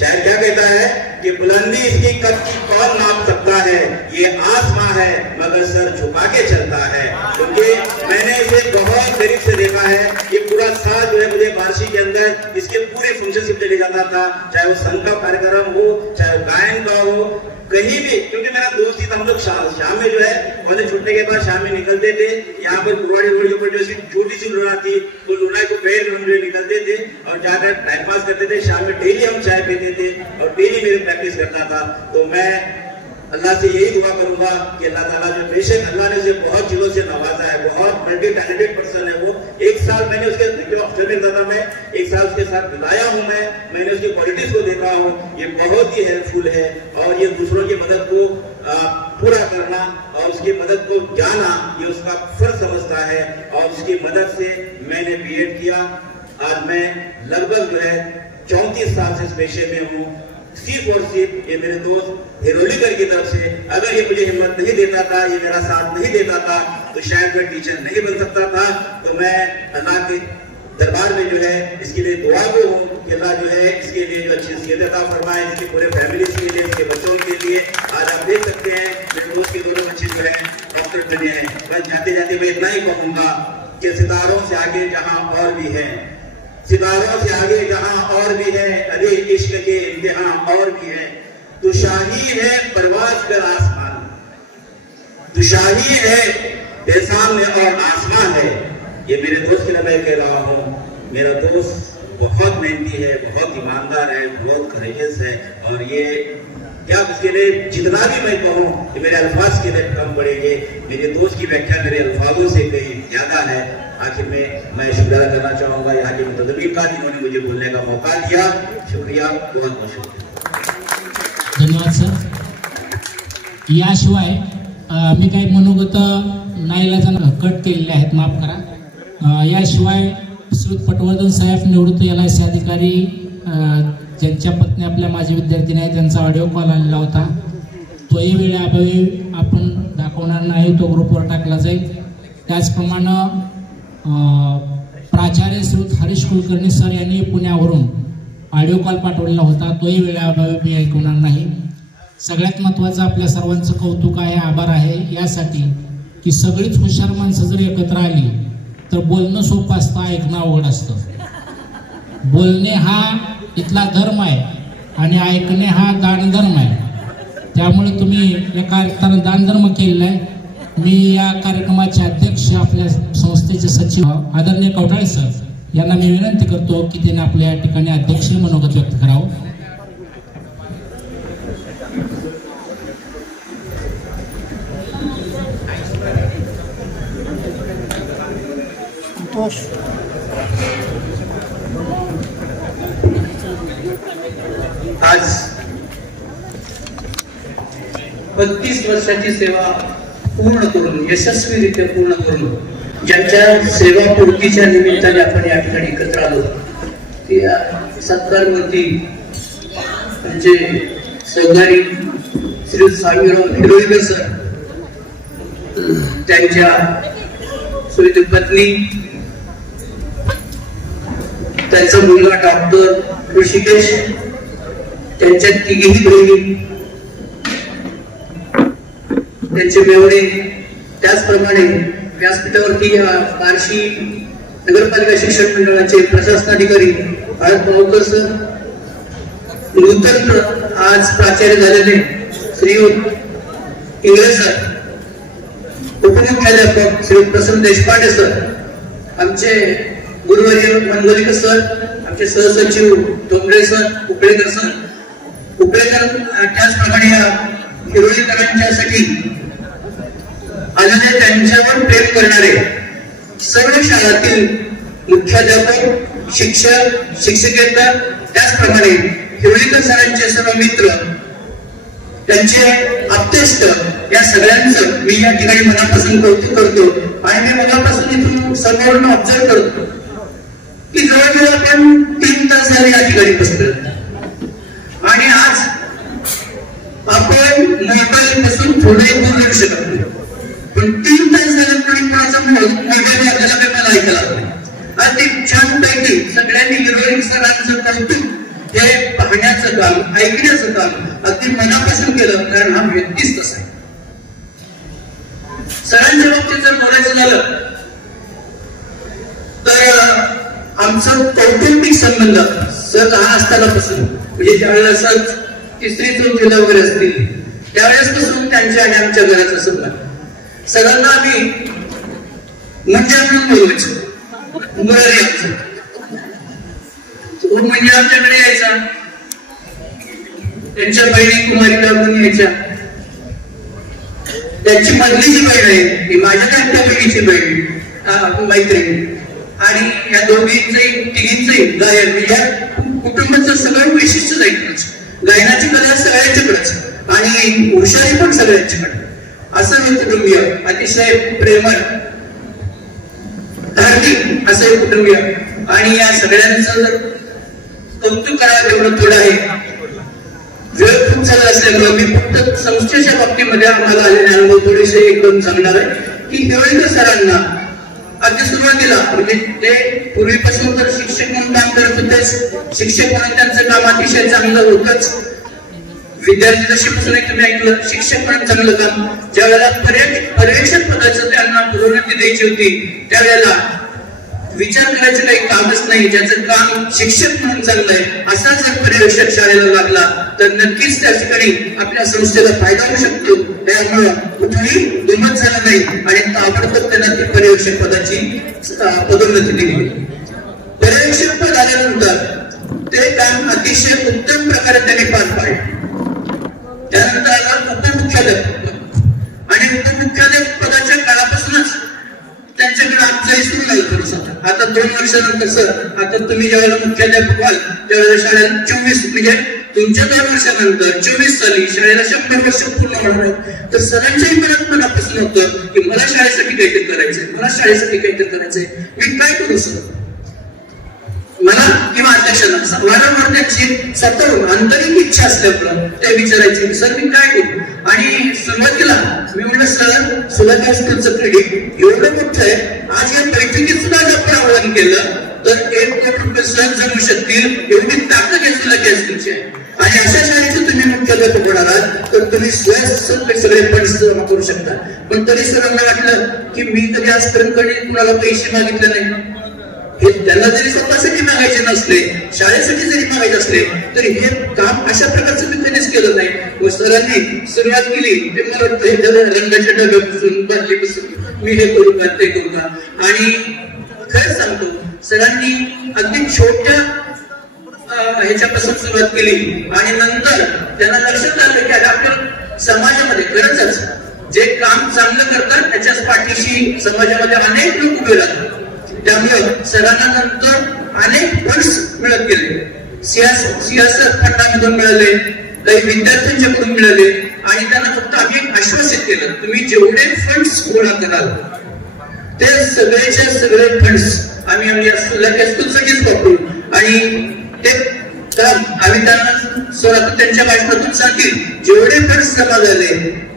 शायर क्या कहता है कि बुलंदी इसकी कद की कौन नाप सकता है, ये आसमां है मगर सर झुका के चलता है। क्योंकि मैंने इसे बहुत करीब से देखा है। ये पूरा साल जो है मुझे वार्षिक के अंदर इसके पूरे फंक्शन से चले जाता था, चाहे वो संघ का कार्यक्रम हो, चाहे गायन का हो, कहीं भी, क्योंकि मेरा दोस्त ही था। हम लोग शाम में जो है कॉलेज छूटने के बाद शाम में निकलते थे, यहाँ पर कुरवाड़ी रोड के ऊपर जो छोटी सी लुना थी, तो लुना को पैर हम जो निकलते थे और जाकर टाइम पास करते थे। शाम में डेली हम चाय पीते थे और डेली मेरी प्रैक्टिस करता था। तो मैं अल्लाह से यही दुआ करूंगा कि अल्लाह ताला जो बेशक अल्लाह ने उसे बहुत चीजों से नवाजा है, बहुत मल्टी टैलेंटेड पर्सन है वो। एक साल मैंने उसके ऑस्ट्रेलिया में था, मैं एक साल उसके साथ बिताया हूँ। मैंने उसकी क्वालिटीज को देखा हूँ, ये बहुत ही हेल्पफुल है और ये दूसरों की मदद को पूरा करना और उसकी मदद को जाना, ये उसका फर्ज समझता है। और उसकी मदद से मैंने बीएड किया। आज मैं लगभग जो है 34 साल से इस पेशे में हूँ। सिर्फ और सिर्फ ये मेरे दोस्त हिरोलीकर की तरफ से, अगर ये मुझे हिम्मत नहीं देता था, ये मेरा साथ नहीं देता था, तो शायद मैं टीचर नहीं बन सकता था। तो मैं अल्लाह के दरबार में जो है इसके लिए दुआ को हूँ कि अल्लाह जो है इसके लिए जो अच्छी सेहत अता फरमाए, इसके पूरे फैमिली के लिए, इसके बच्चों के लिए। आज आप देख सकते हैं मेरे दोस्त के दोनों बच्चे जो है डॉक्टर बने हैं। बस जाते जाते मैं इतना ही कहूँगा कि सितारों से आगे जहाँ और भी है, सितारों से आगे जहां और भी है, अरे इश्क के इम्तिहान और भी है। तू शाही है परवाज कर आसमान, तू शाही है तेरे सामने और आसमान है। ये मेरे दोस्त के लिए मैं कह रहा हूँ। मेरा दोस्त बहुत मेहनती है, बहुत ईमानदार है, बहुत करेजियस है। और ये क्या उसके लिए जितना भी मैं कहूँ कि मेरे अल्फाज के लिए कम पड़ेंगे। मेरे दोस्त की व्याख्या मेरे अल्फाजों से कहीं ज्यादा है। आखिर में मैं शुक्रिया करना चाहूंगा यहाँ के मुतदब्बिर का, जिन्होंने मुझे बोलने का मौका दिया। शुक्रिया, बहुत बहुत शुक्रिया, धन्यवाद सर। याशिवाय मी काही मनोगत नाईलाजानं कट केलेले आहेत, माफ करा। याशिवाय श्रीयुत पटवर्धन साहेब निवृत्त LIC अधिकारी ज्यांच्या पत्नी आपल्या माजी विद्यार्थिनी आहेत, त्यांचा ऑडिओ कॉल आलेला होता, तोही वेळेअभावी आपण दाखवणार नाही, तो ग्रुपवर टाकला जाईल। त्याचप्रमाणे प्राचार्य श्रीयुत हरीश कुलकर्णी सर यांनी पुण्यावरून ऑडिओ कॉल पाठवलेला होता, तोही वेळेअभावी मी ऐकवणार नाही। सगळ्यात महत्त्वाचं आपल्या सर्वांचं कौतुक आहे, आभार आहे यासाठी की सगळीच हुशार माणसं जर एकत्र आली तर बोलणं सोपं असतं, ऐकणं अवघड असतं। बोलणे हा इथला धर्म आहे आणि ऐकणे हा दानधर्म आहे। त्यामुळे तुम्ही एका अर्थानं दानधर्म केलेला आहे। मी या कार्यक्रमाचे अध्यक्ष, आपल्या संस्थेचे सचिव आदरणीय कवठाळे सर यांना मी विनंती करतो की त्यांनी आपल्या या ठिकाणी अध्यक्षीय मनोगत व्यक्त करावं। आज 32 वर्षाची सेवा पूर्ण करून, यशस्वीरित्या पूर्ण करून, ज्यांच्या सेवा पूर्तीच्या निमित्ताने आपण या ठिकाणी एकत्र आलो, ते सत्कारमूर्ती म्हणजे सहकारी श्री स्वामीराव हिरोलीकर सर, त्यांच्या सुविध पत्नी त्यांचा मुलगा डॉक्टर ऋषिकेश, त्यांच्या तिघीही बहिणी, त्यांचे मेवणे, त्याचप्रमाणे व्यासपीठावरती बार्शी नगरपालिका शिक्षण मंडळाचे प्रशासनाधिकारी भारत पावकर सर, नूतन आज प्राचार्य झालेले श्री इंग्रज सर, उपमुख्याध्यापक श्री प्रसन्न देशपांडे सर, आमचे गुरुवर्य मंगलिक सर, आमचे सहसचिव डोंगरे सर, उपळेकर सर, उपळेकर, त्याचप्रमाणे या हिरोळीकरांच्यासाठी आलेले, त्यांच्यावर प्रेम करणारे सर्व शाळातील मुख्याध्यापक, शिक्षक, शिक्षकेतर, त्याचप्रमाणे हिरोळीकर सरांचे सर्व मित्र, त्यांचे आप्तेष्ट, या सगळ्यांचं मी या ठिकाणी मनापासून कौतुक करतो. आणि मी मनापासून इथून समोरून ऑब्झर्व करतो की जवळजवळ आपण 3 तास झाले या ठिकाणी बसलो आणि आज आपण मोबाईल पासून थोडे दूर राहू शकत नाही, पण 3 तास झाले तरी कोणाचा मोबाईल आपल्याला पेपर ऐकायला लागला. अगदी छान पैकी सगळ्यांनी हिरोईन सरांचं कौतुक हे पाहण्याचं काम, ऐकण्याचं काम अगदी मनापासून केलं, कारण हा व्यक्तीच तसा आहे. सरांच्या बाबतीत जर बोलायचं झालं तर आमचं कौटुंबिक संबंध सर लहान असतानापासून, म्हणजे ज्यावेळेला सर 3री-4थीला वगैरे असतील त्यावेळेस पासून त्यांच्या आणि आमच्या घराचा संबंध. सगळ्यांना आम्ही म्हणजे म्हणून बोलवायचो, म्हणजे आमच्याकडे यायचा, त्यांच्या बहिणी कुमारिका म्हणून यायच्या, त्यांची मधली जी बहीण आहे ती माझ्या त्यांच्या बहिणीची बहीण मैत्रीण, आणि या दोघींचंही तिघींचंही गायन, या कुटुंबाचं सगळं वैशिष्ट्य जायचं. गायनाची कला सगळ्यांच्याकडेच आणि हुशारी पण सगळ्यांच्याकडे. असं हे कुटुंबीय अतिशय प्रेमळ, धार्मिक असं हे कुटुंबीय. आणि या सगळ्यांचं जर कौतुक करावं तेवढं थोडं आहे. वेळ खूप झाला असल्यामुळे मी फक्त संस्थेच्या बाबतीमध्ये आम्हाला आलेले अनुभव थोडेसे एकदम सांगणार आहे की हिरोळीकर सरांना अगदी सुरुवातीला, म्हणजे ते पूर्वीपासून तर शिक्षक म्हणून काम करत होतेच, शिक्षक म्हणून त्यांचं काम अतिशय चांगलं होतच. विद्यार्थी दशेपासून तुम्ही ऐकलं, शिक्षक म्हणून चांगलं काम. ज्या वेळेला पर्यवेक्षक पदाचं त्यांना पदोन्नती द्यायची होती त्यावेळेला विचार करायचं काही कामच नाही, ज्याचं काम शिक्षक म्हणून चांगलं आहे असा जर पर्यवेक्षक शाळेला लागला तर नक्कीच त्या ठिकाणी आपल्या संस्थेला फायदा होऊ शकतो. त्यामुळे कुठेही दुमत झालं नाही आणि ताबडतोब त्यांना ती पर्यवेक्षक पदाची पदोन्नती दिली. पर्यवेक्षक पद आल्यानंतर ते काम अतिशय उत्तम प्रकारे त्यांनी पार पाडले. त्यानंतर आला उपमुख्याध्यापक, आणि उपमुख्याध्यापक पदाच्या काळापासूनच त्यांच्याकडे आमचाही सुरू झालं थोडंसं. आता 2 वर्षानंतर सर, आता तुम्ही ज्यावेळेला मुख्याध्यापक व्हाल त्यावेळेला शाळेला 24, म्हणजे तुमच्या 2 वर्षानंतर 24 साली शाळेला 100 वर्ष पूर्ण होणार. तर सरांच्याही मनात मनापासून होतं की मला शाळेसाठी काहीतरी करायचंय, मला शाळेसाठी काहीतरी करायचंय, मी काय करू सर. मला किंवा अध्यक्षांना वारंवार त्यांची सतत आंतरिक इच्छा असल्यामुळं ते विचारायचे सर मी काय करू. आणि सुरुवातीला मी म्हटलं सर, सुलभा स्कूलचं क्रेडिट एवढं मोठं आहे, आज या बैठकीत सुद्धा आपण आवाहन केलं तर 1 कोटी रुपये सहज जमू शकतील, एवढी ताकद या सुलभा स्कूलची आहे. आणि अशा शाळेचे तुम्ही मुख्याध्यापक होणार आहात तर तुम्ही सगळे फंड्स जमा करू शकता. पण तरी सरांना वाटलं की मी तरी आजपर्यंत कुणाला पैसे मागितले नाही. हे त्यांना जरी स्वतःसाठी मागायचे नसले, शाळेसाठी जरी मागायचे असले तरी हे काम अशा प्रकारचं मी कधीच केलं नाही. व सरांनी सुरुवात केली ते मला रंगाच्या डब्यापासून, बादलीपासून मी हे करू का ते करू का. आणि खरंच सांगतो सरांनी अगदी छोट्या ह्याच्यापासून सुरुवात केली आणि नंतर त्यांना लक्षात आलं की आपल्या समाजामध्ये खरंच जे काम चांगलं करतात त्याच्याच पाठीशी समाजामध्ये अनेक लोक उभे राहतात. त्यामुळे सरांना नंतर अनेक फंड्स मिळत गेले, सियासत फंडामधून मिळाले, काही विद्यार्थ्यांच्याकडून मिळाले. आणि त्यांना फक्त आम्ही आश्वासित केलं तुम्ही जेवढे फंड्स गोळा कराल ते सगळेच्या सगळे फंड्स आम्ही स्कूलसाठीच वापरू. आणि ते काम आम्ही त्यांना त्यांच्या भाषणातून सांगतील जेवढे फंड्स जमा झाले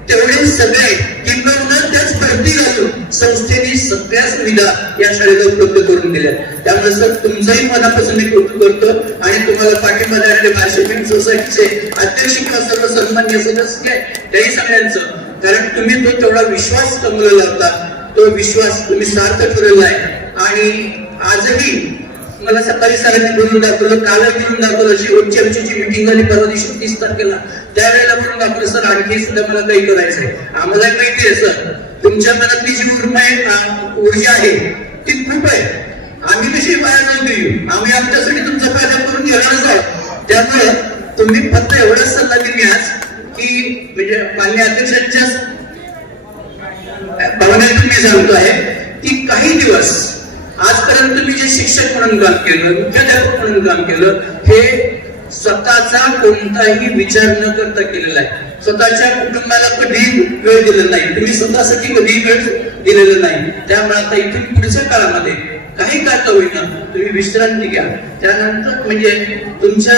तेवढे सगळे किंवा त्याच भरती घालून संस्थेने सगळ्या सुविधा या शाळेला उपलब्ध करून दिल्या. त्यामुळे सर तुमचंही मनापासून मी कौतुक करतो आणि तुम्हाला पाठिंबा देणारे भारतीय फिल्म सोसायटीचे अध्यक्ष किंवा सर्व सन्मान्य सदस्य त्याही सगळ्यांचं, कारण तुम्ही तो तेवढा विश्वास कमवलेला होता, तो विश्वास तुम्ही सार्थ ठरवला आहे. आणि आजही मला सकाळी सरांनी बोलून दाखवलं, काल बोलून दाखवलं, शेवटची आमची जी मिटिंग झाली परवा दिवशी 30 तारखेला, त्यावेळेला बोलून दाखवलं सर आणखी सुद्धा मला काही करायचंय. आम्हाला माहिती आहे सर तुमच्या मनातली जी ऊर्जा आहे ती खूप आहे. आम्ही कशी बाहेर जाऊ देऊ, आम्ही आमच्यासाठी तुमचा फायदा करून घेणारच आहोत. त्यामुळे तुम्ही फक्त एवढाच सल्ला दिली आज की म्हणजे मान्य अध्यक्षांच्या भावनेतून मी सांगतो आहे की काही दिवस आजपर्यंत तुम्ही जे शिक्षक म्हणून काम केलं, मुख्याध्यापक म्हणून काम केलं, हे स्वतःचा कोणताही विचार न करता केलेला आहे. स्वतःच्या कुटुंबाला कधीही वेळ दिलेला नाही, तुम्ही स्वतःसाठी कधीही वेळ दिलेला नाही. त्यामुळे आता इथून पुढच्या काळामध्ये काही काळ का होईना तुम्ही विश्रांती घ्या. त्यानंतर म्हणजे तुमच्या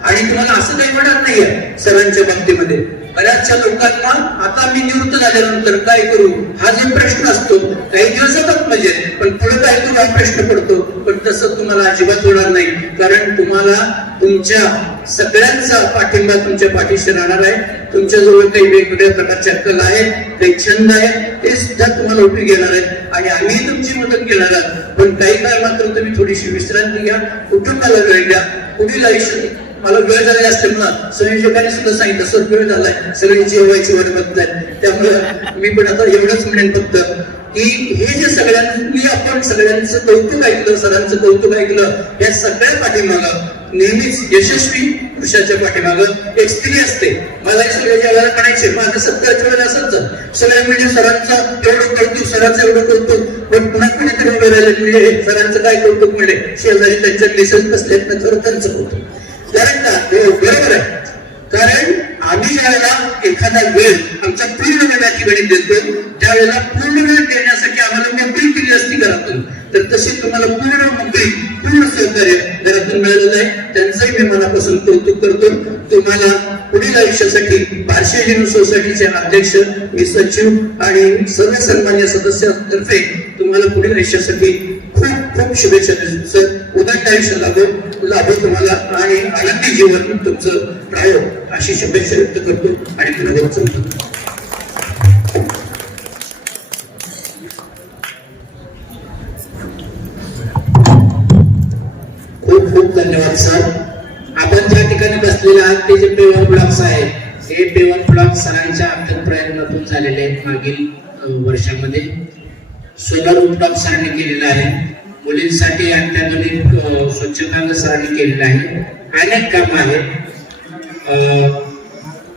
आणि तुम्हाला असं काही वाटत नाहीये सरांच्या बाबतीमध्ये. बऱ्याचशा लोकांना आता मी निवृत्त झाल्यानंतर काय करू हा जो प्रश्न असतो, काही दिवस जातात म्हणजे, पण पुढे काय करू हा प्रश्न पडतो. पण तसं तुम्हाला अजिबात होणार नाही, कारण तुम्हाला तुमच्या सगळ्यांचा पाठिंबा तुमच्या पाठीशी राहणार आहे. तुमच्याजवळ काही वेगवेगळ्या प्रकारच्या कला आहेत, काही छंद आहेत, ते सुद्धा तुम्हाला उपयोगी येणार आहेत आणि आम्ही तुमची मदत घेणार आहोत. पण काही काळ मात्र तुम्ही थोडीशी विश्रांती घ्या, कुटुंबाला वेळ द्या. पुढील आयुष्य मला वेळ झालेला असल्यामुळे संयोजकांनी सुद्धा सांगितलं सर वेळ झालाय, सगळ्यांची जेवायची वेळ बघताय. त्यामुळे मी पण आता एवढंच म्हणेन फक्त की हे जे सगळ्यांनी आपण सगळ्यांचं कौतुक ऐकलं, सरांचं कौतुक ऐकलं, या सगळ्या पाठीमागं नेहमीच यशस्वी पुरुषाच्या पाठीमागं एक स्त्री असते. मला हे सगळ्या जगाला म्हणायचे माझं 70च्या वेळेला असंच सगळ्या म्हणजे सरांचं एवढं कौतुक, सरांचं एवढं कौतुक, पण पुन्हा कुणीतरी उभे राहिले म्हणजे सरांचं काय कौतुक म्हणजे शेजारी त्यांच्या दिसत नसल्यात ना खरं त्यांचं कौतुक. कारण का बरोबर आहे, कारण आम्ही ज्यावेळेला एखादा वेळ आमच्या पूर्ण वेळाची गणित देतो त्यावेळेला पूर्ण वेळ देण्यासाठी आम्हाला मोकळी केली असती घरातून, तर तशी तुम्हाला पूर्ण मोकळी पूर्ण सहकार्य घरातून मिळालेलं आहे. त्यांचंही मी मनापासून कौतुक करतो. तुम्हाला पुढील आयुष्यासाठी भारतीय फिल्म सोसायटीचे अध्यक्ष, मी सचिव आणि सर्व सन्मान्य सदस्यांतर्फे तुम्हाला पुढील आयुष्यासाठी खूप खूप शुभेच्छा देतो सर. उदंड आयुष्य लाभो तुम्हाला आणि आनंदी जीवन तुमचं राहो अशी शुभेच्छा व्यक्त करतो आणि धन्यवाद सांगतो. खूप खूप धन्यवाद सर. आपण ज्या ठिकाणी बसलेले आहात ते जे पेवर ब्लॉक्स आहे, हे पेवर ब्लॉक सरांच्या अथक प्रयत्नातून झालेले आहेत. मागील वर्षामध्ये सोलर रूफटॉप सरांनी केलेला आहे, मुलींसाठी अत्याधुनिक स्वच्छतांग सरांनी केलेलं आहे, अनेक कामं आहेत.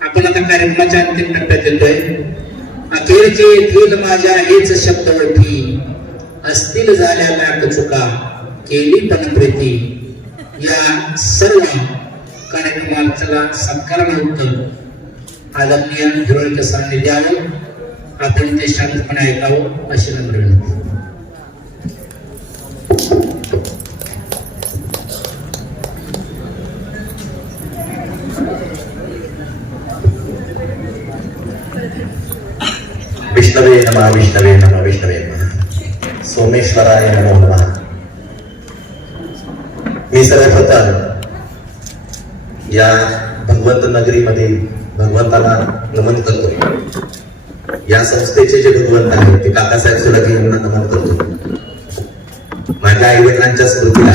आपण आता कार्यक्रमाच्या अंतिम टप्प्यात येतोय. अखेरचे येथील माझ्या हेच शब्दवठी, असतील झाल्या लाख चुका, केली पण प्रीती. या सर्व कार्यक्रमाला सत्कारण उत्तर आदरणीय हिरोळकर सरांनी द्यावं, आपण ते शांतपणे ऐकावं अशी नम्र विनंती. विष्णवे नमः, विष्णवे नमः, विष्णवे नमः, सोमेश्वराय नमो नमः. मी सर्वप्रथम या भगवंत नगरीमध्ये भगवंताला नमन करतो. या संस्थेचे जे भगवंत आहेत ते काकासाहेब सुलागी यांना नमन करतो. माझ्या आई वडिलांच्या स्मृतीला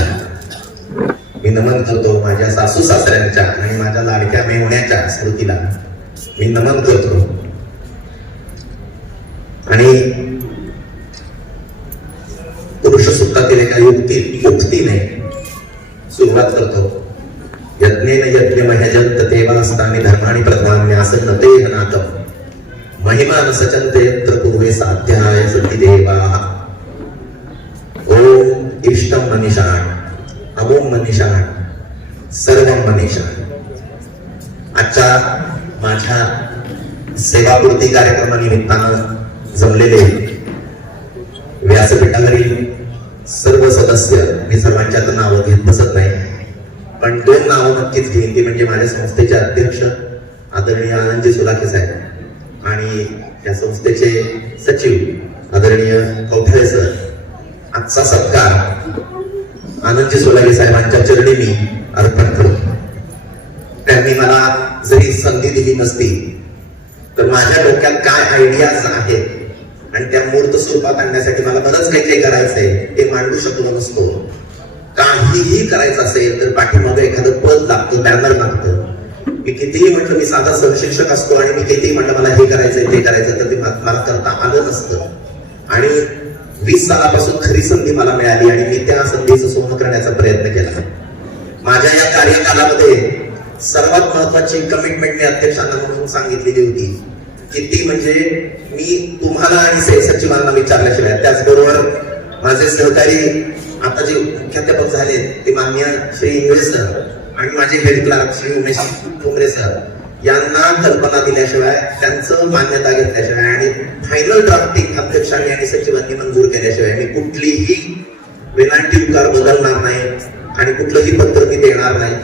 मी नमन करतो. माझ्या सासू सासऱ्यांच्या आणि माझ्या लाडक्या मेहुण्याच्या स्मृतीला मी नमन करतो. आणि पुरुष सुखातील एका युक्तीने सुरुवात करतो. यज्ञेन यज्ञमह्यजंत देवास्तानि धर्माणि प्रधान्यासन्न तेह नाथम महिमा न सचन्ते यत्र पूर्वे साध्याय सति देवाः. ओम इष्टम मनीषाण, अमोम मनीषाण, सर्वम मनीषाण. आजच्या माझ्या सेवापूर्ती कार्यक्रमानिमित्तानं जमलेले व्यासपीठावरील सर्व सदस्य, मी सर्वांच्या नावं घेत बसत नाही, पण 2 नावं नक्कीच घेईन. ती म्हणजे माझ्या संस्थेचे अध्यक्ष आदरणीय आनंदजी सुलाखे साहेब आणि या संस्थेचे सचिव आदरणीय कौठाळे सर, आजचा सत्कार आनंदजी सोलागे साहेबांच्या चरणी मी अर्पण करतो. त्यांनी मला जरी संधी दिली नसती तर माझ्या डोक्यात काय आयडियाज आहेत आणि त्या मूर्त स्वरूपात आणण्यासाठी मला बरंच काही काही करायचंय ते मांडू शकलो नसतो. काहीही करायचं असेल तर पाठीमागे एखादं पद लागतं, बॅनर लागतं. मी कितीही म्हटलं, मी साधा सहशिक्षक असतो आणि मी कितीही म्हटलं मला हे करायचंय ते करायचं, तर ते मला करता आलं नसतं. आणि 20 सालापासून खरी संधी मला मिळाली आणि मी त्या संधीचं सोनं करण्याचा प्रयत्न केला. माझ्या या कार्यकालामध्ये सर्वात महत्वाची कमिटमेंट मी अध्यक्षांना म्हणून सांगितलेली होती की ती म्हणजे मी तुम्हाला आणि सचिवांना विचारल्याशिवाय, त्याचबरोबर माझे सहकारी आता जे मुख्याध्यापक झाले ते माननीय श्री इंगळे सर आणि माझे head clerk Shri Umesh Thombare sir यांना कल्पना दिल्याशिवाय, त्यांचं मान्यता घेतल्याशिवाय आणि फायनल ड्राफ्टिंग अध्यक्षांनी आणि सचिवांनी मंजूर केल्याशिवाय मी कुठलीही वेलांटी उकार बदलणार नाही आणि कुठलंही पत्र मी देणार नाही.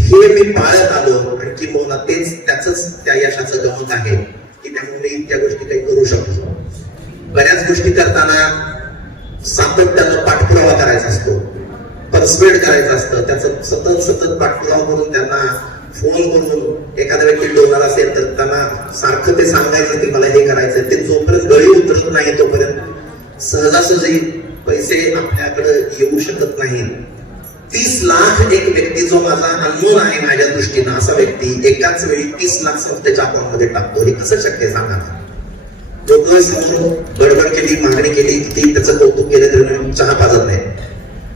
हे मी पाळत आलो आणि किंबहुना तेच त्याच त्या यशाचं गमक आहे की त्यामुळे मी त्या गोष्टी काही करू शकतो. बऱ्याच गोष्टी करताना सातत्यानं पाठपुरावा करायचा असतो, परस्पेड करायचं असतं, त्याचं सतत पाठपुरावा करून त्यांना फोन करून एखाद्या व्यक्ती डोनर असेल तर त्यांना सारखं ते सांगायचं की मला हे करायचं. ते जोपर्यंत गळी उतरत नाही तोपर्यंत सहजासहजी पैसे आपल्याकडे येऊ शकत नाही. 30 लाख एक व्यक्ती जो माझा अनमोल आहे माझ्या दृष्टीनं, असा व्यक्ती एकाच वेळी 30 लाख संस्थेच्या अकाउंट मध्ये टाकतो. हे कसं शक्य आहे सांगा. लोक समोर बडबड केली, मागणी केली, किती त्याचं कौतुक केलं तरी चहा पाजत नाही.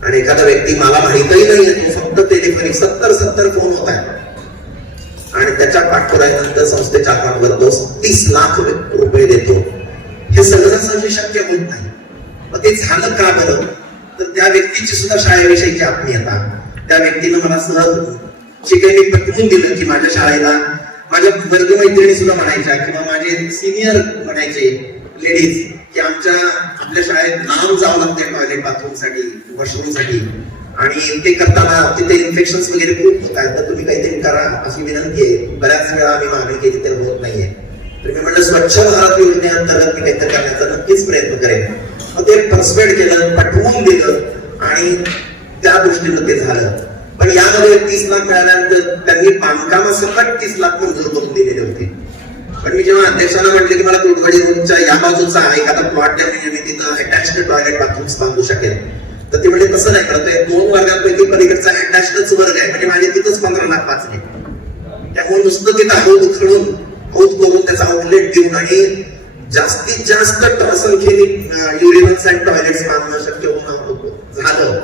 आणि एखादा व्यक्ती मला माहितही नाही येतो, फक्त टेलिफोनिक 70 फोन होत आहे आणि त्याच्या पाठपुराव्यानंतर संस्थेच्या अकाउंटवर तो 30 लाख रुपये देतो. हे सहजासहजी शक्य होत नाही. मग ते झालं का बरं? तर त्या व्यक्तीची सुद्धा शाळेविषयीची आत्मीयता, त्या व्यक्तीनं मला सहज जे काही मी पटवून दिलं की माझ्या शाळेला माझ्या वर्गमैत्रिणी सुद्धा म्हणायच्या किंवा माझे सिनियर म्हणायचे लेडीज की आपल्या शाळेत नाव जावं लागते टॉयलेट बाथरूमसाठी, वॉशरूमसाठी आणि ते करताना तिथे इन्फेक्शन वगैरे खूप होत आहेत, तर तुम्ही काहीतरी करा अशी विनंती आहे. बऱ्याच वेळा आम्ही मागणी केली तर होत नाहीये. तर मी म्हटलं स्वच्छ भारत योजनेअंतर्गत मी काहीतरी करण्याचा नक्कीच प्रयत्न करेन. मग ते परस्पेड केलं, पटवून दिलं आणि त्या दृष्टीनं ते झालं. पण यामध्ये 30 लाख मिळाल्यानंतर त्यांनी बांधकामासकट 30 लाख मंजूर करून दिलेले होते. पण मी जेव्हा अध्यक्षांना म्हटले की मला कुटवाडी रोडच्या या बाजूचा एखादा प्लॉट द्या म्हणजे मी तिथं अटॅच्ड टॉयलेट बाथरूम्स बांधू शकेल, तर ते म्हणजे तसं नाही करत. 2 वर्गांपैकी पलीकडचा अटॅच्डच वर्ग आहे म्हणजे माझे तिथंच 15 लाख वाचले. त्यामुळे नुसतं तिथं हौद करून त्याचा आउटलेट देऊन आणि जास्तीत जास्त संख्येने युरिनल्स अँड टॉयलेट्स बांधणं शक्य होणं झालं.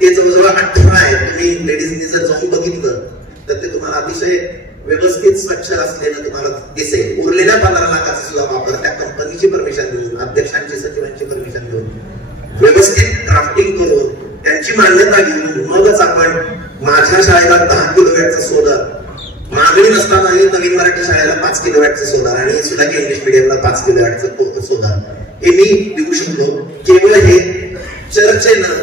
ते जवळजवळ 18 आहे. तुम्ही लेडीजनी जर जाऊन बघितलं तर ते तुम्हाला अतिशय व्यवस्थित स्वच्छ असलेलं तुम्हाला दिसेल. उरलेल्या 15 लाखाचा सुद्धा वापर त्या कंपनीची परमिशन घेऊन, अध्यक्षांची सचिवांची परमिशन घेऊन, व्यवस्थित ड्राफ्टिंग करून, त्यांची मान्यता घेऊन मगच आपण माझ्या शाळेला 10 किलोवॅटचा सोलर, मागणी नसतानाही नवीन मराठी शाळेला 5 किलोवॅटचं सोलर आणि सुद्धा इंग्लिश मिडियमला 5 किलोवॅटचं सोलर हे मी देऊ शकलो. केवळ हे चर्चेनं,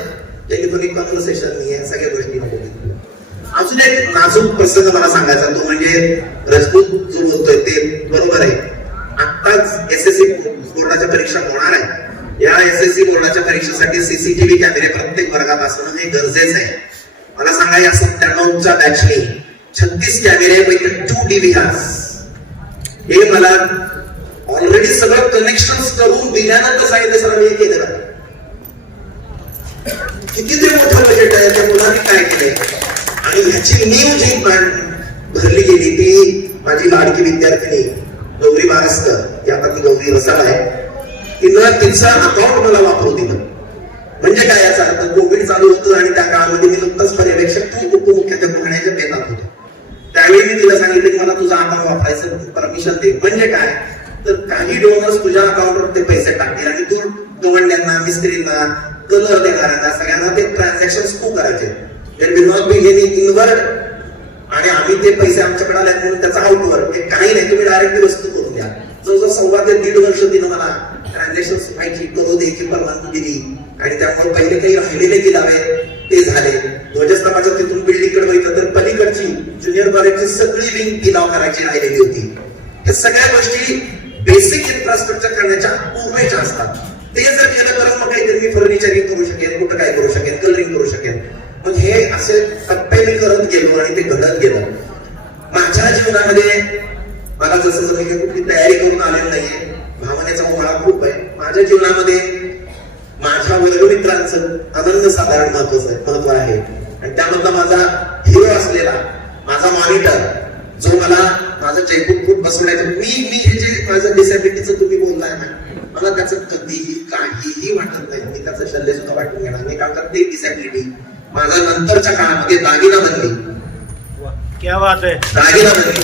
टेलिफोनिक कॉन्व्हर्सेशन या सगळ्या गोष्टी बघितल्या. अजून एक नाजूक प्रसंग मला सांगायचा, तो म्हणजे राजपूत जो बोलतोय ते बरोबर आहे. आत्ताच SSC बोर्डाच्या परीक्षा होणार आहे. या SSC बोर्डाच्या परीक्षेसाठी CCTV कॅमेरे प्रत्येक वर्गात असणं हे गरजेचं आहे. मला सांगा या 97च्या बॅचने 36 कॅमेरे पैकी 2 DVRs हे मला ऑलरेडी सगळं कनेक्शन करून दिल्यानंतर सांगितलं सर मी केलं. किती ते मोठं बजेट आहे, त्या मुलांनी काय केलंय आणि ह्याची नीव जी भरली गेली ती माझी लाडकी विद्यार्थिनी गौरी महाराष्ट्र, की आता ती गौरी रसाळ आहे, तिनं तिचं अकाउंट मला वापरू दिलं. म्हणजे काय याचा अर्थ, कोविड चालू होतं आणि त्या काळामध्ये मी नुकताच पर्यवेक्षक उपमुख्याध्यापक होण्याच्या बेतात होतो. त्यावेळी मी तिला सांगितलं की मला तुझा अकाउंट वापरायचं परमिशन दे. म्हणजे काय तर काही डोनर्स तुझ्या अकाउंटवर ते पैसे टाकतील आणि तू गवंड्यांना, मिस्त्रींना, कलर देणाऱ्यांना सगळ्यांना ते ट्रान्झॅक्शन तू करायचे. इनवर्ड आणि आम्ही ते पैसे आमच्याकडे आले म्हणून त्याचा आउटवर्ड हे काही नाही. तुम्ही डायरेक्ट वस्तू करून द्या. जवळजवळ 1.25 ते 1.5 वर्ष तिनं मला ट्रान्झॅक्शन व्हायची, करू द्यायची परवानगी दिली आणि त्यामुळे पहिले काही राहिलेले गिलावे ते झाले. ध्वजस्तंभाच्या तिथून बिल्डिंगकडे बघितलं तर पलीकडची ज्युनियर कॉलेजची सगळी विंग गिलाव करायची राहिलेली होती. हे सगळ्या गोष्टी बेसिक इन्फ्रास्ट्रक्चर करण्याच्या पूर्वेच्या असतात. ते जर केलं तर मग काहीतरी मी फर्निचरिंग करू शकेन, कुठं काय करू शकेन, कलरिंग करू शकेन. मग हे असे टप्पे मी करत गेलो आणि ते घडत गेलं. माझ्या जीवनामध्ये मला जसं जसं मी कुठली तयारी करून आलेली नाहीये, भावनेचा मला खूप आहे. माझ्या जीवनामध्ये माझ्या वर्गमित्रांचं अनन्यसाधारण महत्व आहे. आणि त्यामधला माझा हिरो असलेला माझा मॉनिटर, जो मला माझं जयपूर खूप बसवण्याचं, मी हे जे माझं डिसॅबिलिटीचं तुम्ही बोलताय ना, मला त्याचं कधीही काहीही वाटत नाही. मी त्याचं शल्य सुद्धा वाटून घेणार नाही, कारण ते डिसॅबिलिटी माझा नंतरच्या काळामध्ये दागिना बनली. क्या बात आहे. दागिना बनली.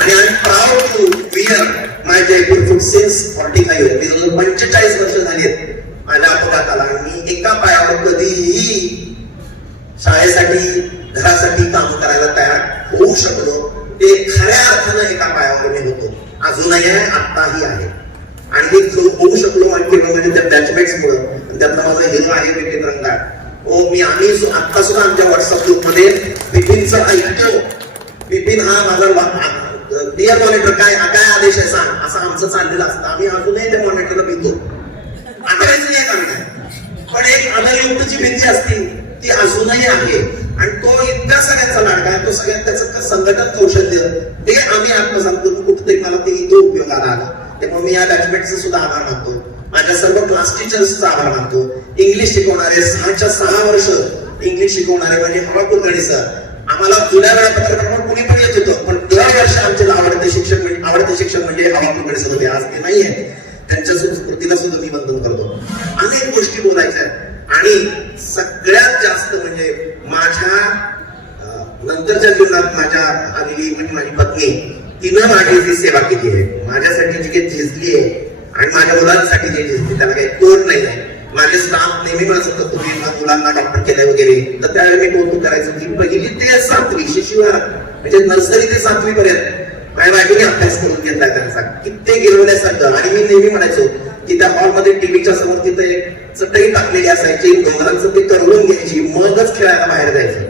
आणि I am proud to wear my Jaipur food since 45 years. 45 वर्ष झाली आहेत माझ्या अपघाताला. आणि मी एका पायावर कधीही शाळेसाठी, घरासाठी काम करायला तयार होऊ शकलो. ते खऱ्या अर्थानं एका पायावर मी होतो. अजूनही आहे, आत्ताही आहे. आणि हे होऊ शकलो आणखी म्हणजे त्या बॅचमेट्समुळं. त्यातला माझा हिरो आहे विपिन रंगाड. आम्ही आता सुद्धा आमच्या व्हॉट्सअप ग्रुपमध्ये विपिनचं ऐकतो. विपिन हा माझा डिअर मॉनिटर, काय आदेश आहे सांग, असं आमचं चाललेलं असतं. आम्ही अजूनही त्या मॉनिटरला भीतो. आठवायचं नाही काम काय, पण एक आदरयुक्तची भीती असते ती अजूनही आहे. आणि तो इतका सगळ्यांचा लाडका आहे. तो सगळ्यात त्याचं संघटन कौशल्य ते आम्ही आत्मसात करून कुठेतरी मला ते इथं उपयोगाला आला. त्यामुळे मी या बॅचमेटचा सुद्धा आभार मानतो. माझ्या सर्व क्लास टीचर्सचा आभार मानतो. इंग्लिश शिकवणारे 6 वर्ष इंग्लिश शिकवणारे म्हणजे हवा कुलकर्णी सर. आम्हाला जुन्या वेळापत्रकावर कुणी पण येत होतं, पण दरवर्षी आमचे आवडते शिक्षक म्हणजे हवा कुलकर्णी सर होते. आज ते नाही आहे. त्यांच्या संस्कृतीला सुद्धा मी वंदन करतो. अनेक गोष्टी बोलायच्या आहेत. आणि सगळ्यात जास्त म्हणजे माझ्या नंतरच्या जीवनात माझ्या आलेली म्हणजे माझी पत्नी, तिनं माझी जी सेवा केली आहे, माझ्यासाठी जी काही झिजली आहे आणि माझ्या मुलांसाठी जे झिजली त्याला काही तोड नाही आहे. माझे स्टाफ नेहमी म्हणत होतं तुम्ही मुलांना डॉक्टर केलं वगैरे, तर त्यावेळी मी कौतुक करायचं की 1ली ते 7वी शिशुवार म्हणजे नर्सरी ते 7वी पर्यंत माझ्या बायकोने अभ्यास करून घेतला त्यांचा कित्येक गिरवण्यासारखं. आणि मी नेहमी म्हणायचो की त्या हॉलमध्ये टीव्हीच्या समोर तिथं एक चटई टाकलेली असायची, डोंगरांचं ते करवून घ्यायची, मगच खेळायला बाहेर जायचं.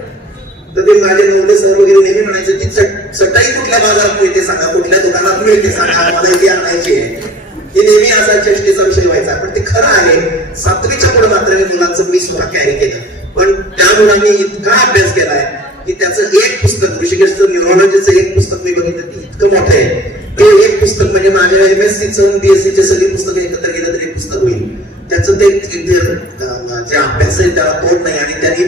तर ते माझे नवले सर वगैरे नेहमी म्हणायचे ती चटई कुठल्या बाजारात मिळते सांगा, कुठल्या दुकानात मिळते सांगा, मला इथे आणायची आहे. हे नेहमी असा चेष्टेचा विषय व्हायचा. पण ते खरं आहे. 7वीच्या पुढे मात्र मुलांचं मी स्वतः कॅरी केलं. पण त्या मुलांनी इतका अभ्यास केलाय की त्याचं एक पुस्तक, ऋषिकेशचं न्यूरोलॉजीचं एक पुस्तक मी बघितलं ते इतकं मोठं आहे. ते एक पुस्तक म्हणजे माझ्या MSCचं BSCचे सगळी पुस्तकं एकत्र केलं तरी एक पुस्तक होईल. त्याचं ते जे अभ्यास आहे त्याला तोड नाही. आणि त्यांनी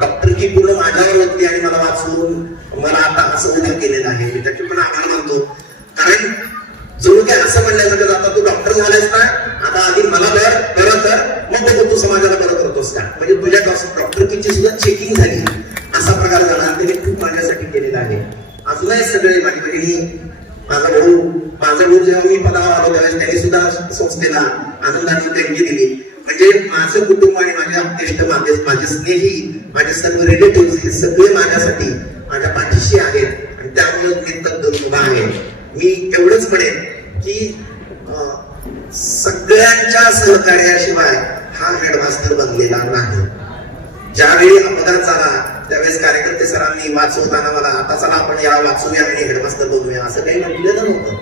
डॉक्टरकी पूर्ण माझ्यावर होती आणि मला वाचवून मला आता असं उद्या केलेलं आहे. मी त्याचे पण आभार मानतो. कारण जणू काय असं म्हणण्यासारखं आता तू डॉक्टर झालायस ना, आता आधी मला बरं कर, मग बघू तू समाजाला बरं करतोस का. म्हणजे तुझ्या डॉक्टरकीची सुद्धा चेकिंग झाली असा प्रकार झाला. त्याने खूप माझ्यासाठी केलेला आहे. अजूनही सगळे माझी बहिणी, माझा भाऊ जेव्हा मी पदावर आलो त्यावेळेस त्यांनी सुद्धा संस्थेला आनंदाने देणगी दिली. म्हणजे माझं कुटुंब आणि माझ्या ज्येष्ठ माझे स्नेही, माझे सर्व रिलेटिव्ह हे सगळे माझ्यासाठी माझ्या पाठीशी आहेत. आणि त्यामुळे मी तद्दल उभा आहे. मी एवढंच म्हणेन की सगळ्यांच्या सहकार्याशिवाय हा हेडमास्टर बनलेला नाही. ज्यावेळी अपघात झाला त्यावेळेस कार्यकर्ते सरांनी वाचवताना मला आता चला आपण या वाचूया आणि हेडमास्टर बनवूया असं काही म्हटलेलं नव्हतं.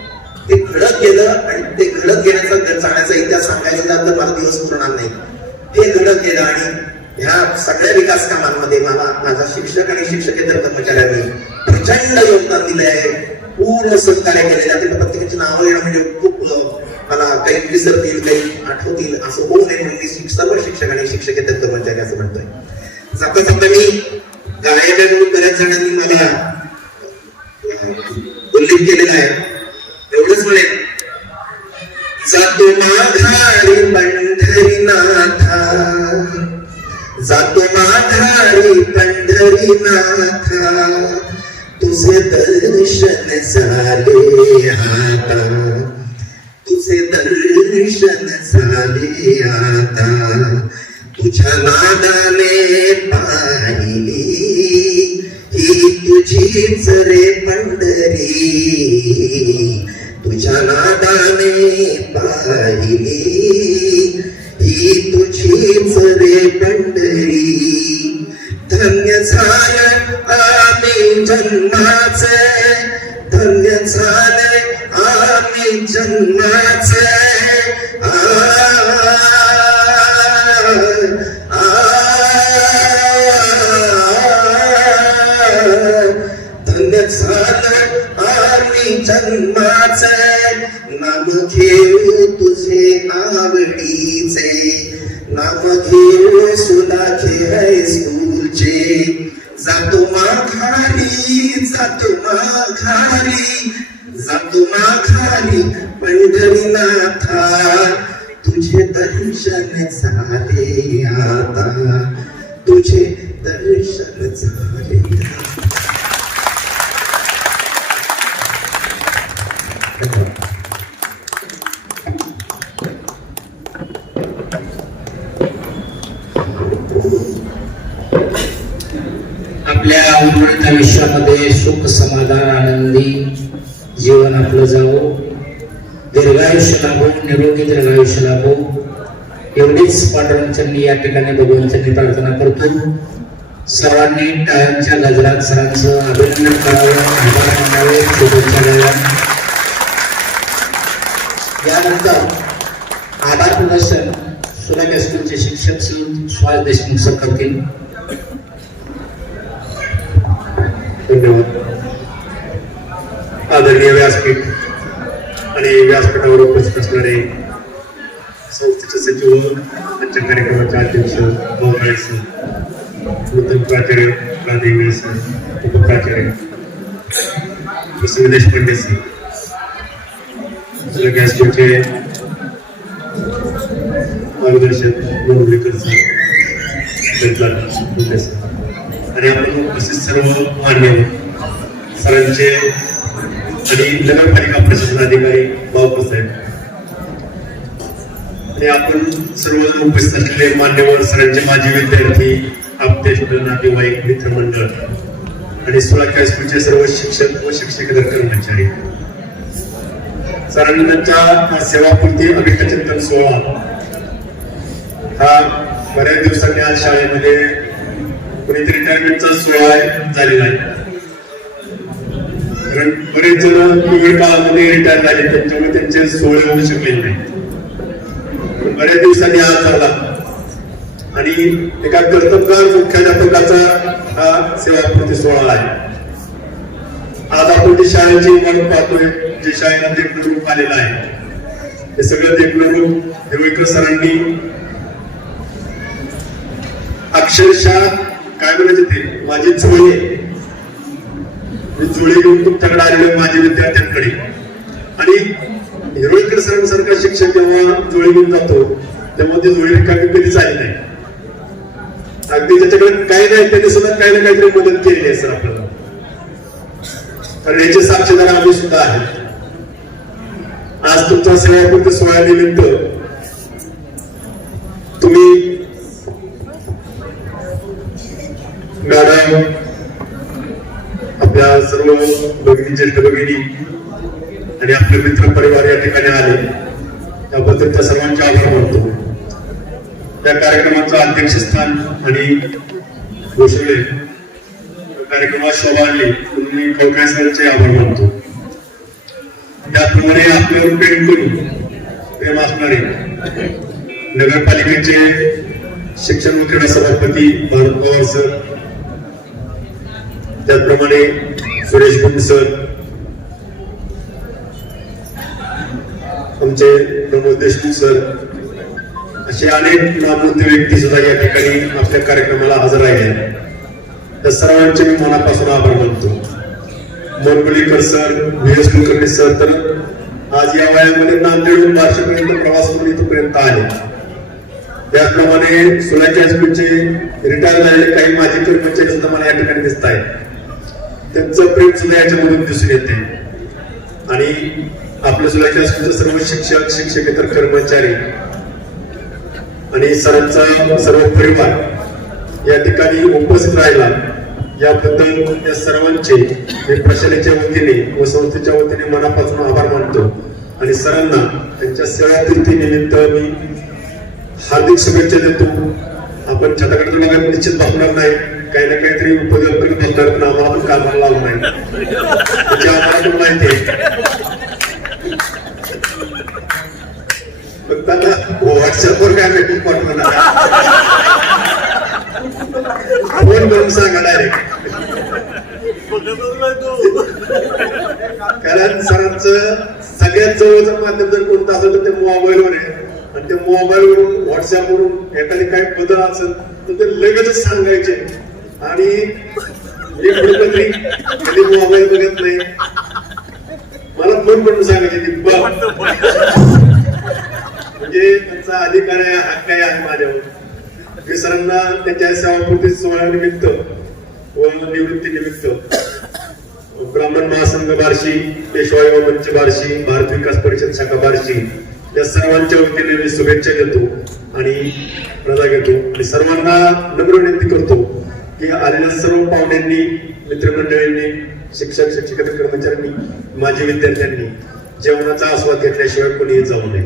ते घडत गेलं आणि ते घडत गेल्याचा जाण्याचा इतिहास सांगायचा तर मला दिवस पुरणार नाही. ते घडत गेलं आणि ह्या सगळ्या विकास कामांमध्ये मला माझा शिक्षक आणि शिक्षकेतर कर्मचाऱ्यांनी प्रचंड योगदान दिले आहे. पूर्ण सहकार्य केलेलं आहे. प्रत्येकाची नावं येणं म्हणजे खूप मला काही विसरतील काही आठवतील असं होऊ नये म्हणून मी सर्व शिक्षक आणि शिक्षकेतर कर्मचारी असं म्हणतोय. जाता जाता मी गायकाकडून बऱ्याच जणांनी मला उल्लेख केलेला आहे. एवढंच म्हणेन, जातो माघारी पंढरीनाथा, जातो माघारी पंढरीनाथा, तुझे दर्शन झाले आता, तुझे दर्शन झाले आता, तुझ्या नादाने पाहिली ही तुझीच रे पंढरी, तुझ्या नादाने पाहिली ही तुझीच रे पंढरी. धन्य झालं आम्ही जन्माचे, धन्य झाले आम्ही जन्माचे. धन्य झालं आणि जन्माचे नाम घेऊ तुझे आवडीचे नाम घेऊ सुलाखे हायस्कूलचे जातो माघारी पंढरीनाथा तुझे दर्शन झाले आता तुझे दर्शन झाले आपल्या उन्हाळ्याच्या आयुष्यामध्ये सुख समाधान आनंदी जीवन आपलं जावं, दीर्घायुष्य लाभो, निरोगी दीर्घायुष्य लाभो, एवढीच पांडुरंगांनी या ठिकाणी भगवंतांनी प्रार्थना करतो. सर्वांनी टाळ्यांच्या गजरात सरांचं अभिनंदन करावं, आभार मानावे, शुभेच्छा द्याव्या. यानंतर आभार प्रदर्शन सुलागे हायस्कूलचे शिक्षक श्री सुहास देशमुख सर करतील. धन्यवाद. आदरणीय व्यासपीठ आणि व्यासपीठावर उपस्थित असणारे संस्थेचे सचिव, आजच्या कार्यक्रमाचे अध्यक्ष भाऊराय सर, नूतन प्राचार्य राधेंद्र सर, उपप्राचार्य विदेश पंडित सर, सुलागे हायस्कूलचे मार्गदर्शक गोंडलेकर सर, सर आणि आपण उपस्थित सर्व मान्यवर सरांचे आणि नगरपालिका प्रशासन अधिकारी बाबू साहेब आणि आपण सर्व उपस्थित असलेले मान्यवर सरांचे माजी विद्यार्थी, आपते नातेवाईक, मित्रमंडळ आणि सुलागे हायस्कूलचे सर्व शिक्षक व शिक्षकेतर कर्मचारी, सरांनी त्यांच्या सेवापूर्ती अभिष्टचिंतन सोहळा हा बऱ्याच दिवसांनी आज शाळेमध्ये कुणीतरी रिटायरमेंटचा सोहळा झालेला आहे. कारण बरेच जण कोविड काळामध्ये रिटायर झाले, त्यांच्यामुळे त्यांचे सोहळे होऊ शकले नाही. बऱ्याच दिवसांनी आज झाला आणि एका कर्तबगार मुख्याध्यापकाचा हा सेवापूर्ती सोहळा आहे. आज आपण जे शाळेची इमारत पाहतोय, जे शाळेला देवरूप आलेलं आहे, हे सगळं देवरूप देवळकर सरांनी अक्षरशः काय म्हणायचं ते माझी जुळे घेऊन तुमच्याकडे आलेले माझे विद्यार्थ्यांकडे आणि हिरोळकर सरांसारखा शिक्षक जेव्हा जुळे घेऊन जातो तेव्हा ते जुळे रिकामी कधीच आले नाही. अगदी ज्याच्याकडे काही नाही त्यांनी सुद्धा काही ना काहीतरी मदत केलेली आहे सर आपल्याला. कारण याचे साक्षीदार आम्ही सुद्धा आहेत. आज तुमच्या सेवापूर्ती सोहळ्यानिमित्त तुम्ही मॅडम, आपल्या सर्व भगिनी, ज्येष्ठ भगिनी आणि आपले मित्र परिवार या ठिकाणी आले, त्याबद्दल त्या सर्वांचे आभार मानतो. त्या कार्यक्रमाचं अध्यक्षस्थान आणि घोषणे कार्यक्रमात शोभा आणली म्हणून कवकाळे सरांचे आभार मानतो. त्याप्रमाणे आपल्यावर प्रेम करून प्रेम असणारे नगरपालिकेचे शिक्षण व क्रीडा सभापती भारत पवार सर, त्याचप्रमाणे सुरेश गुंड सर, आमचे प्रमोद देशमुख सर, असे अनेक नामवंत व्यक्ती सुद्धा या ठिकाणी आपल्या कार्यक्रमाला हजर आहे. त्या सर्वांचे मी मनापासून आभार मानतो. मोरगुलीकर सर, व्ही.एस. कुलकर्णी सर तर आज या वयामध्ये नांदेडून बार्शीपर्यंत प्रवास करून इथपर्यंत आले. त्याचप्रमाणे सुलागे हायस्कूलचे रिटायर झालेले काही माजी कर्मचारी सुद्धा मला या ठिकाणी दिसत आहेत. त्यांचं प्रेम सुद्धा याच्यामधून दिसून येते आणि आपल्या सुलागे हायस्कूलचे सर्व शिक्षक, शिक्षकेतर कर्मचारी आणि सरांचा सर्व परिवार या ठिकाणी उपस्थित राहिला याबद्दल या सर्वांचे मी प्रशालेच्या वतीने व संस्थेच्या वतीने मनापासून आभार मानतो आणि सरांना त्यांच्या सेवापूर्ती निमित्त मी हार्दिक शुभेच्छा देतो. आपण छटाकडे नगर निश्चित बसणार नाही, काही ना काहीतरी उपयोग करून बसणार, पण आम्हाला पण कामाला लावून नाही म्हणजे आम्हाला पण माहिती आहे. फक्त आता व्हॉट्सअपवर काय मेसेज पाठवणार, फोन करून सांगा डायरेक्ट. कारण सरांचं सगळ्यात जवळचं माध्यम जर कोणतं असेल तर ते मोबाईलवर आहे आणि ते मोबाईलवरून व्हॉट्सअपवरून एखादी काही बदल असेल तर ते लगेचच सांगायचे आणि मी कुठेतरी कधी मोबाईल बघत नाही मला फोन करून सांगायचे की बघ म्हणजे त्यांचा अधिकार आहे हक्क आहे माझ्यावर मी सरांना त्यांच्या सेवापूर्ती सोहळ्यानिमित्त व निवृत्तीनिमित्त ब्राह्मण महासंघ बार्शी पेशवाई मंच बार्शी भारत विकास परिषद शाखा बार्शी या सर्वांच्या वतीने मी शुभेच्छा देतो आणि रजा घेतो आणि सर्वांना नम्र विनंती करतो की आलेल्या सर्व पाहुण्यांनी मित्रमंडळींनी शिक्षक शिक्षक कर्मचाऱ्यांनी माजी विद्यार्थ्यांनी जेवणाचा आस्वाद घेतल्याशिवाय कोणीही जाऊ नये.